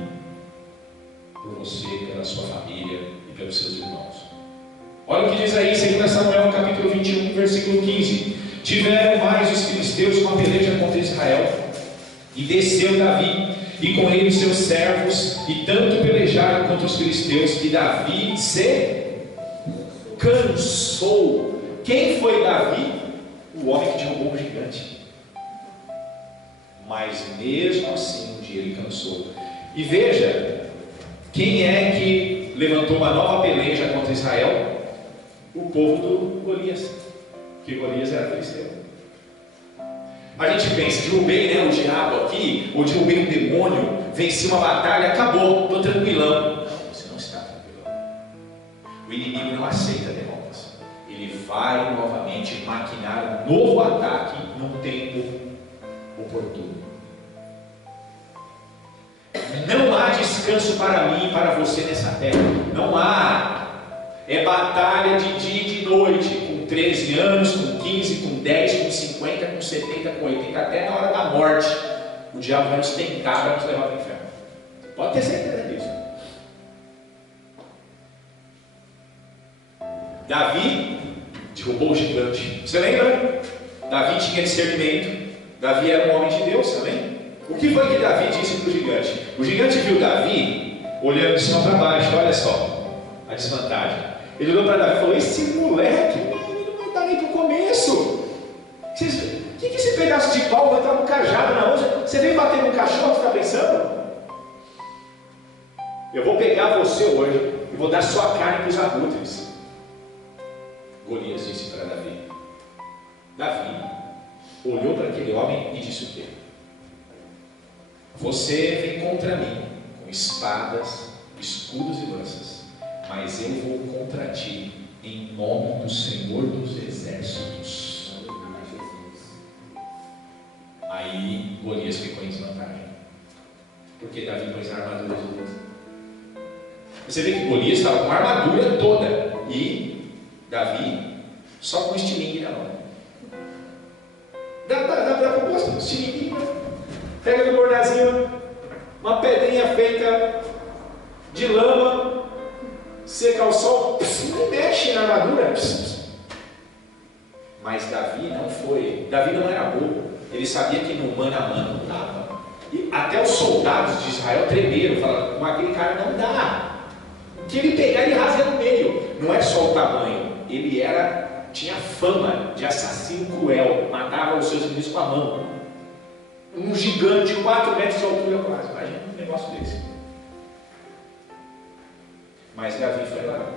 por você, pela sua família e pelos seus irmãos. Olha o que diz aí em 2 Samuel capítulo 21, versículo 15. Tiveram mais os filisteus uma peleja contra Israel. E desceu Davi, e com ele os seus servos, e tanto pelejaram contra os filisteus, que Davi se cansou. Quem foi Davi? O homem que derrubou o gigante. Mas mesmo assim, um dia ele cansou. E veja, quem é que levantou uma nova peleja contra Israel? o povo do Golias, porque Golias era filisteu. A gente pensa, derrubei o diabo aqui, ou derrubei um demônio, venci uma batalha, acabou, estou tranquilão. Não, você não está tranquilão. O inimigo não aceita derrotas. Ele vai novamente maquinar um novo ataque num tempo oportuno. Não há descanso para mim e para você nessa terra. Não há. É batalha de dia e de noite, com 13 anos, com 15, com 10, com 50, com 70, com 80, até na hora da morte. O diabo vai nos tentar para nos levar para o inferno. Pode ter certeza disso. Davi derrubou o gigante. Você lembra? Davi tinha discernimento. Davi era um homem de Deus também. O que foi que Davi disse para o gigante? O gigante viu Davi olhando de cima para baixo. Olha só a desvantagem. Ele olhou para Davi e falou: esse moleque, ele não vai dar nem para o começo. O que esse pedaço de pau vai estar no cajado na mão? Você vem bater no cachorro, você está pensando? Eu vou pegar você hoje e vou dar sua carne para os abutres. Golias disse para Davi. Davi olhou para aquele homem e disse o quê? Você vem contra mim com espadas, escudos e lanças, mas eu vou contra ti em nome do Senhor dos Exércitos. Aí Golias ficou em desvantagem, porque Davi pôs a armadura de Deus. Você vê que Golias estava com a armadura toda e Davi só com o estilingue na mão. Dá para proposta, um estilingue. Pega no bordazinho uma pedrinha feita de lama, seca ao sol, não mexe na armadura. Mas Davi não era bobo. Ele sabia que no mano a mano não dava. E até os soldados de Israel tremeram, falando: com aquele cara não dá. O que ele pegar, ele rasga no meio. Não é só o tamanho, ele tinha fama de assassino cruel, matava os seus inimigos com a mão. Um gigante, 4 metros de altura quase. Imagina um negócio desse. Mas Davi foi lá,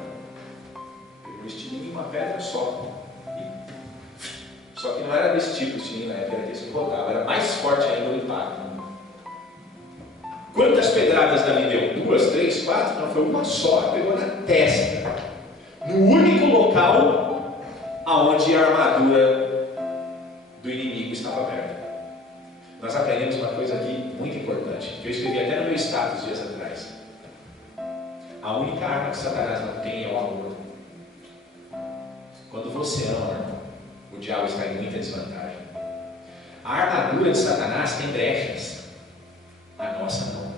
pegou o estilingue em uma pedra só. Só que não era desse tipo de estilingue na época, era desse que rodava. Era mais forte ainda o impacto. Quantas pedradas Davi deu? 2, 3, 4? Não, foi uma só. Pegou na testa. No único local aonde a armadura do inimigo estava aberta. Nós aprendemos uma coisa aqui muito importante, que eu escrevi até no meu status dias atrás. A única arma que Satanás não tem é o amor. Quando você ama, o diabo está em muita desvantagem. A armadura de Satanás tem brechas, a nossa não.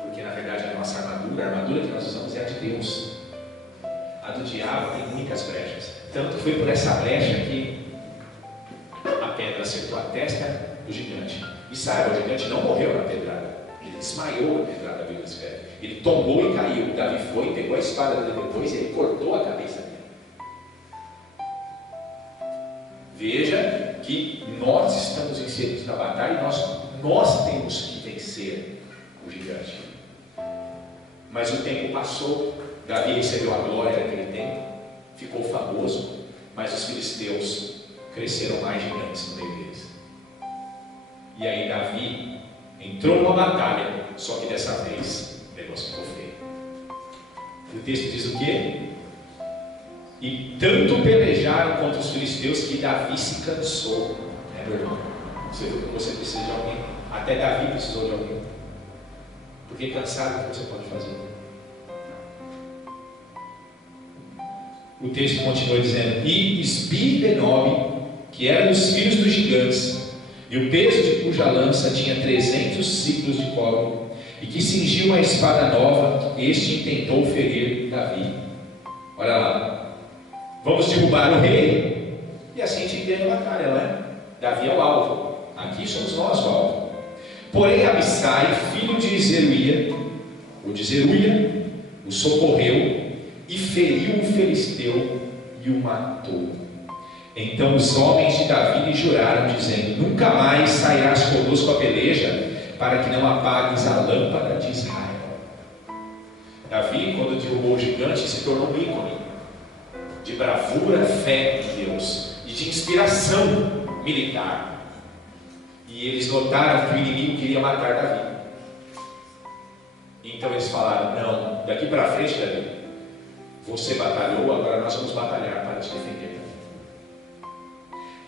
Porque na verdade a nossa armadura, a armadura que nós usamos é a de Deus. A do diabo tem muitas brechas. Tanto foi por essa brecha que a pedra acertou a testa do gigante. E saiba, o gigante não morreu na pedrada. Ele desmaiou na pedrada, a Bíblia escreve. Ele tombou e caiu. Davi foi, pegou a espada dele depois e ele cortou a cabeça dele. Veja que nós estamos inseridos na batalha e nós temos que vencer o gigante. Mas o tempo passou, Davi recebeu a glória daquele tempo, ficou famoso, mas os filisteus cresceram mais gigantes no meio deles. E aí Davi entrou numa batalha, só que dessa vez o negócio ficou feio. O texto diz o quê? E tanto pelejaram contra os filisteus que Davi se cansou. Meu irmão? Você precisa de alguém. Até Davi precisou de alguém. Porque cansado, o que você pode fazer? O texto continua dizendo: e Isbi-Benob, que era dos filhos dos gigantes, e o peso de cuja lança tinha 300 ciclos de cobre, e que cingiu uma espada nova, este intentou ferir Davi. Olha lá, vamos derrubar o rei, e assim a gente ganha a batalha, não é? Davi é o alvo, aqui somos nós o alvo. Porém Abissai, filho de Zeruia, o socorreu, e feriu o filisteu e o matou. Então os homens de Davi lhe juraram, dizendo: nunca mais sairás conosco a peleja, para que não apagues a lâmpada de Israel. Davi, quando derrubou o gigante, se tornou um ícone. de bravura, fé em Deus e de inspiração militar. E eles notaram que o inimigo queria matar Davi. Então eles falaram: não, daqui para frente, Davi, você batalhou, agora nós vamos batalhar para te defender.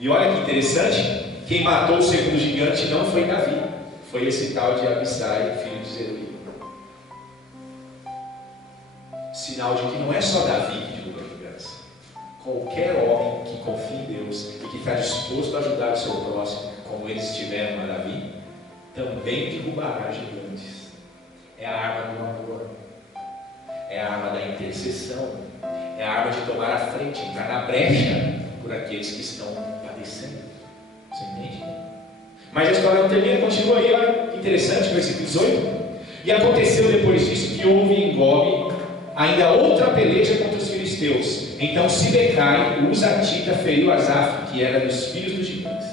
E olha que interessante, quem matou o segundo gigante não foi Davi, foi esse tal de Abisai, filho de Zeruia. Sinal de que não é só Davi que derruba gigantes. Qualquer homem que confia em Deus e que está disposto a ajudar o seu próximo, como eles tiveram a Davi, também derrubará gigantes. É a arma do amor, é a arma da intercessão, é a arma de tomar a frente, entrar na brecha por aqueles que estão padecendo. Você entende? Mas a história não termina, continua aí, olha, interessante, versículo 18. E aconteceu depois disso que houve em Gobe ainda outra peleja contra os filisteus. Então Sibecai, o Husatita, feriu Asaf, que era dos filhos dos gigantes.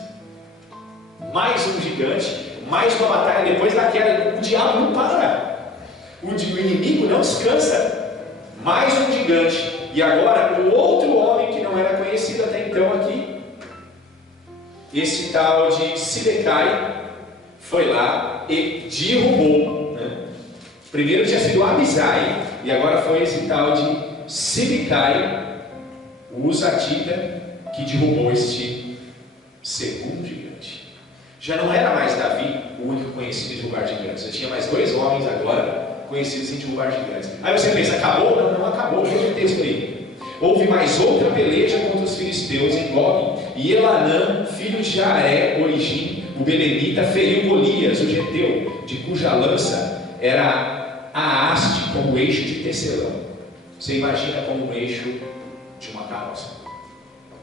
Mais um gigante, mais uma batalha. Depois daquela, o diabo não para, o inimigo não descansa. Mais um gigante. E agora o outro homem que não era conhecido até então aqui, esse tal de Sibecai, foi lá e derrubou, né? Primeiro tinha sido Abisai, e agora foi esse tal de Sibecai, o Husatita, que derrubou este segundo gigante. Já não era mais Davi o único conhecido em derrubar gigantes, já tinha mais dois homens agora conhecidos em derrubar gigantes. Aí você pensa, acabou? Não, não acabou, veja o texto aí. Houve mais outra peleja contra os filisteus em Gobe, e Elanã, filho de Jaaré, Origim, o belemita, feriu Golias, o geteu, de cuja lança era a haste como eixo de tecelão. Você imagina como um eixo de uma carroça,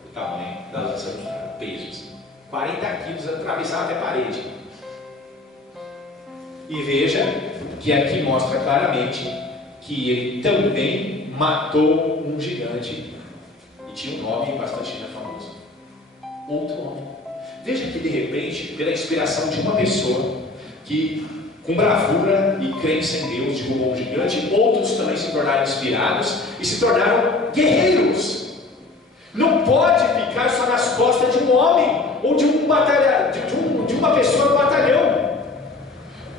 o tamanho da lança do cara, pesos, 40 quilos, atravessava até a parede. E veja que aqui mostra claramente que ele também matou um gigante, e tinha um nome bastante famoso, outro homem. Veja que de repente, pela inspiração de uma pessoa que com bravura e crença em Deus derrubou um gigante, outros também se tornaram inspirados e se tornaram guerreiros. Não pode ficar só nas costas de um homem ou de uma pessoa no batalhão.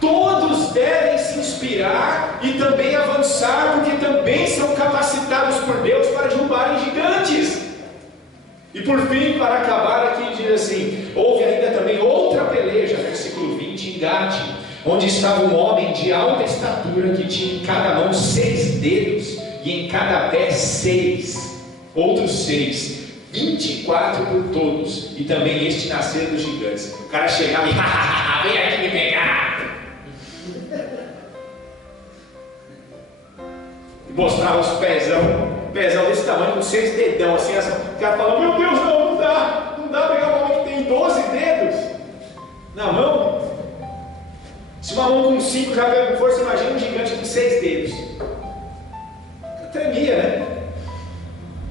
Todos devem se inspirar e também avançar, porque também são capacitados por Deus para derrubarem gigantes. E por fim, para acabar aqui, diz assim: houve ainda também outra peleja, versículo 20, em Gate, onde estava um homem de alta estatura, que tinha em cada mão 6 dedos, e em cada pé 6, outros 6, 24 por todos, e também este nasceram dos gigantes. O cara chegava e vem aqui me pegar. E mostrava os pezão desse tamanho, com 6 dedão, assim, o cara falava: meu Deus, não dá pegar um homem que tem 12 dedos na mão. Se uma mão com 5 já pega com força, imagina um gigante com 6 dedos. Tremia, né?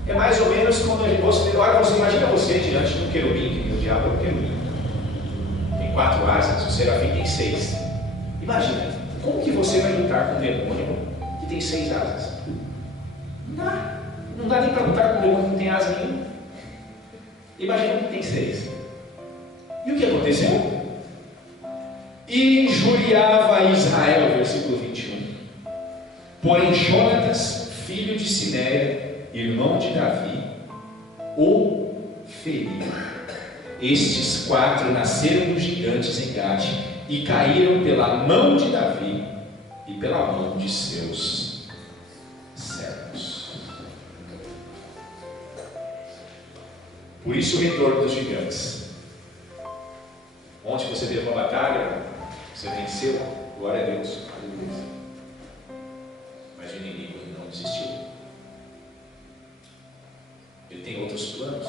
É mais ou menos quando você imagina você diante de um querubim, que o diabo é um querubim, tem 4 asas, o serafim tem 6. Imagina, como que você vai lutar com um demônio que tem 6 asas? Não dá nem para lutar com um demônio que não tem asa nenhuma. Imagina que tem 6. E o que aconteceu? E injuriava Israel, versículo 21. Porém Jonatas, filho de Sinéia, irmão de Davi, o feriu. Estes 4 nasceram dos gigantes em Gate, e caíram pela mão de Davi e pela mão de seus servos. Por isso o retorno dos gigantes. Ontem você teve uma batalha, você venceu, glória a Deus, aleluia. Mas o inimigo não desistiu. Ele tem outros planos.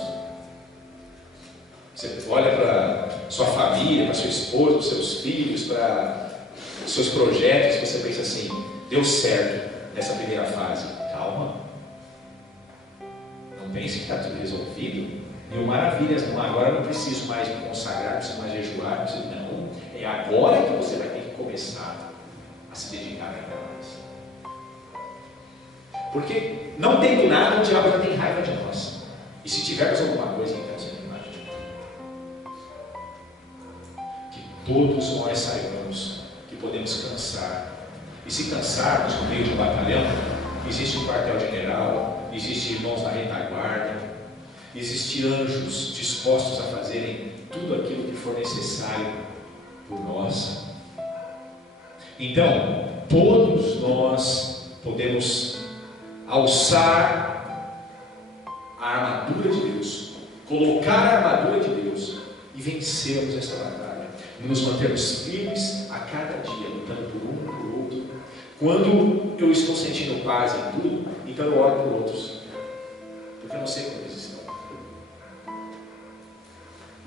Você olha para sua família, para sua esposa, para seus filhos, para seus projetos, você pensa assim: deu certo nessa primeira fase. Calma. Não pense que está tudo resolvido. Mil maravilhas, não, agora não preciso mais me consagrar, não preciso mais jejuar, não preciso, não. É agora que você vai ter que começar a se dedicar ainda mais. Porque não tendo nada, o diabo já tem raiva de nós. E se tivermos alguma coisa, então você tem raiva de nós. Que todos nós saibamos que podemos cansar. E se cansarmos no meio de um batalhão, existe um quartel-general, existe irmãos da retaguarda, existe anjos dispostos a fazerem tudo aquilo que for necessário por nós. Então, todos nós podemos alçar a armadura de Deus, colocar a armadura de Deus e vencermos esta batalha, nos mantermos firmes a cada dia, lutando por um e por outro. Quando eu estou sentindo paz em tudo, então eu oro por outros, porque eu não sei como eles estão.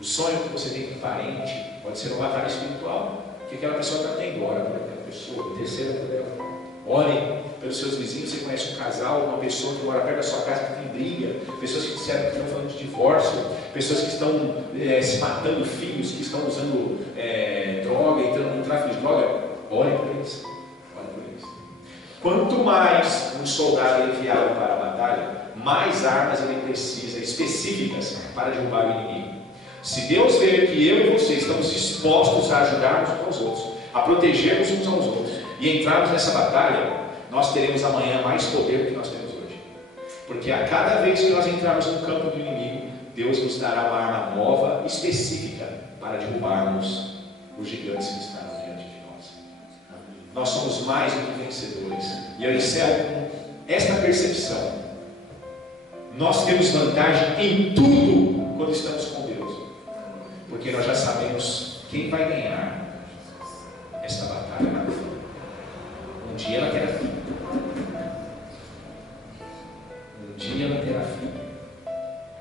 O sonho que você tem com um parente pode ser uma batalha espiritual, que aquela pessoa está tendo. Ora por aquela pessoa, interceda por ela. Ore pelos seus vizinhos. Você conhece um casal, uma pessoa que mora perto da sua casa que tem briga, pessoas que disseram que estão falando de divórcio, pessoas que estão se matando, filhos que estão usando droga, entrando no tráfico de droga. Ore por eles. Ore por eles. Quanto mais um soldado é enviado para a batalha, mais armas ele precisa específicas para derrubar o inimigo. Se Deus ver que eu e você estamos dispostos a ajudarmos uns aos outros, a protegermos uns aos outros e entrarmos nessa batalha, nós teremos amanhã mais poder do que nós temos hoje. Porque a cada vez que nós entrarmos no campo do inimigo, Deus nos dará uma arma nova, específica, para derrubarmos os gigantes que estão diante de nós. Nós somos mais do que vencedores. E eu encerro com esta percepção. Nós temos vantagem em tudo quando estamos com Deus. Porque nós já sabemos quem vai ganhar esta batalha na vida. Um dia ela terá fim. Um dia ela terá fim.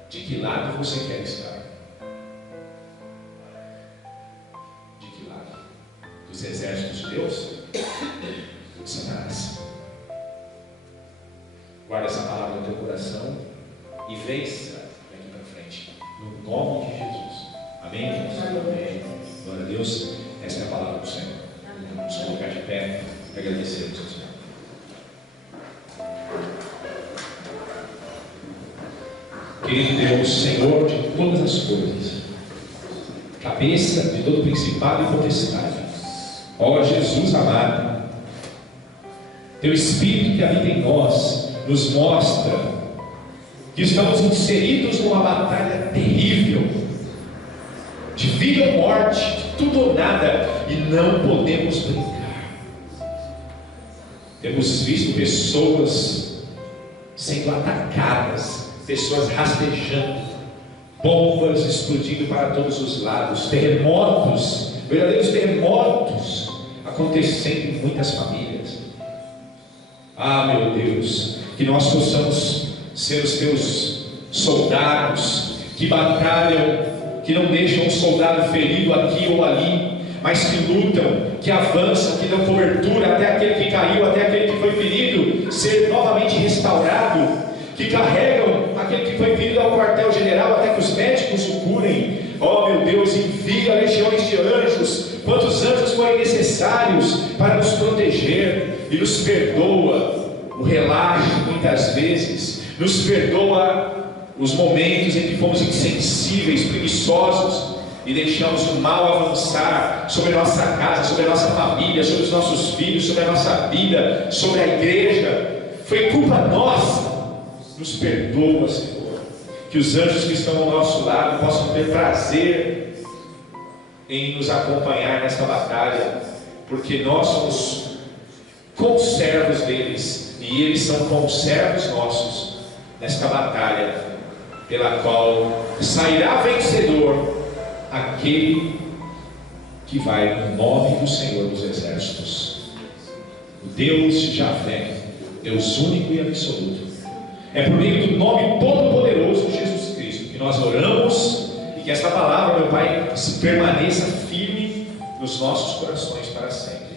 De que lado você quer estar? De que lado? Dos exércitos de Deus? Ou de Satanás? Guarda essa palavra no teu coração e vença daqui para frente. No nome de Jesus. Amém? Amém. Glória a Deus. Essa é a palavra do Senhor. Vamos colocar de pé e agradecermos ao Senhor. Querido Deus, Senhor de todas as coisas, cabeça de todo principado e potestade, ó Jesus amado, Teu Espírito que habita em nós nos mostra que estamos inseridos numa batalha terrível, de vida ou morte, de tudo ou nada, e não podemos brincar. Temos visto pessoas sendo atacadas, pessoas rastejando, bombas explodindo para todos os lados, terremotos, verdadeiros terremotos acontecendo em muitas famílias. Ah, meu Deus, que nós possamos ser os Teus soldados que batalham, que não deixam um soldado ferido aqui ou ali, mas que lutam, que avançam, que dão cobertura até aquele que caiu, até aquele que foi ferido ser novamente restaurado, que carregam aquele que foi ferido ao quartel-general até que os médicos o curem. Oh meu Deus, envia legiões de anjos, quantos anjos forem necessários para nos proteger, e nos perdoa o relaxo muitas vezes, nos perdoa os momentos em que fomos insensíveis, preguiçosos e deixamos o mal avançar sobre a nossa casa, sobre a nossa família, sobre os nossos filhos, sobre a nossa vida, sobre a igreja. Foi culpa nossa. Nos perdoa, Senhor. Que os anjos que estão ao nosso lado possam ter prazer em nos acompanhar nesta batalha, porque nós somos conservos deles e eles são conservos nossos nesta batalha, pela qual sairá vencedor aquele que vai no nome do Senhor dos Exércitos, o Deus Javé, Deus único e absoluto. É por meio do nome todo-poderoso de Jesus Cristo que nós oramos, e que esta palavra, meu Pai, permaneça firme nos nossos corações para sempre.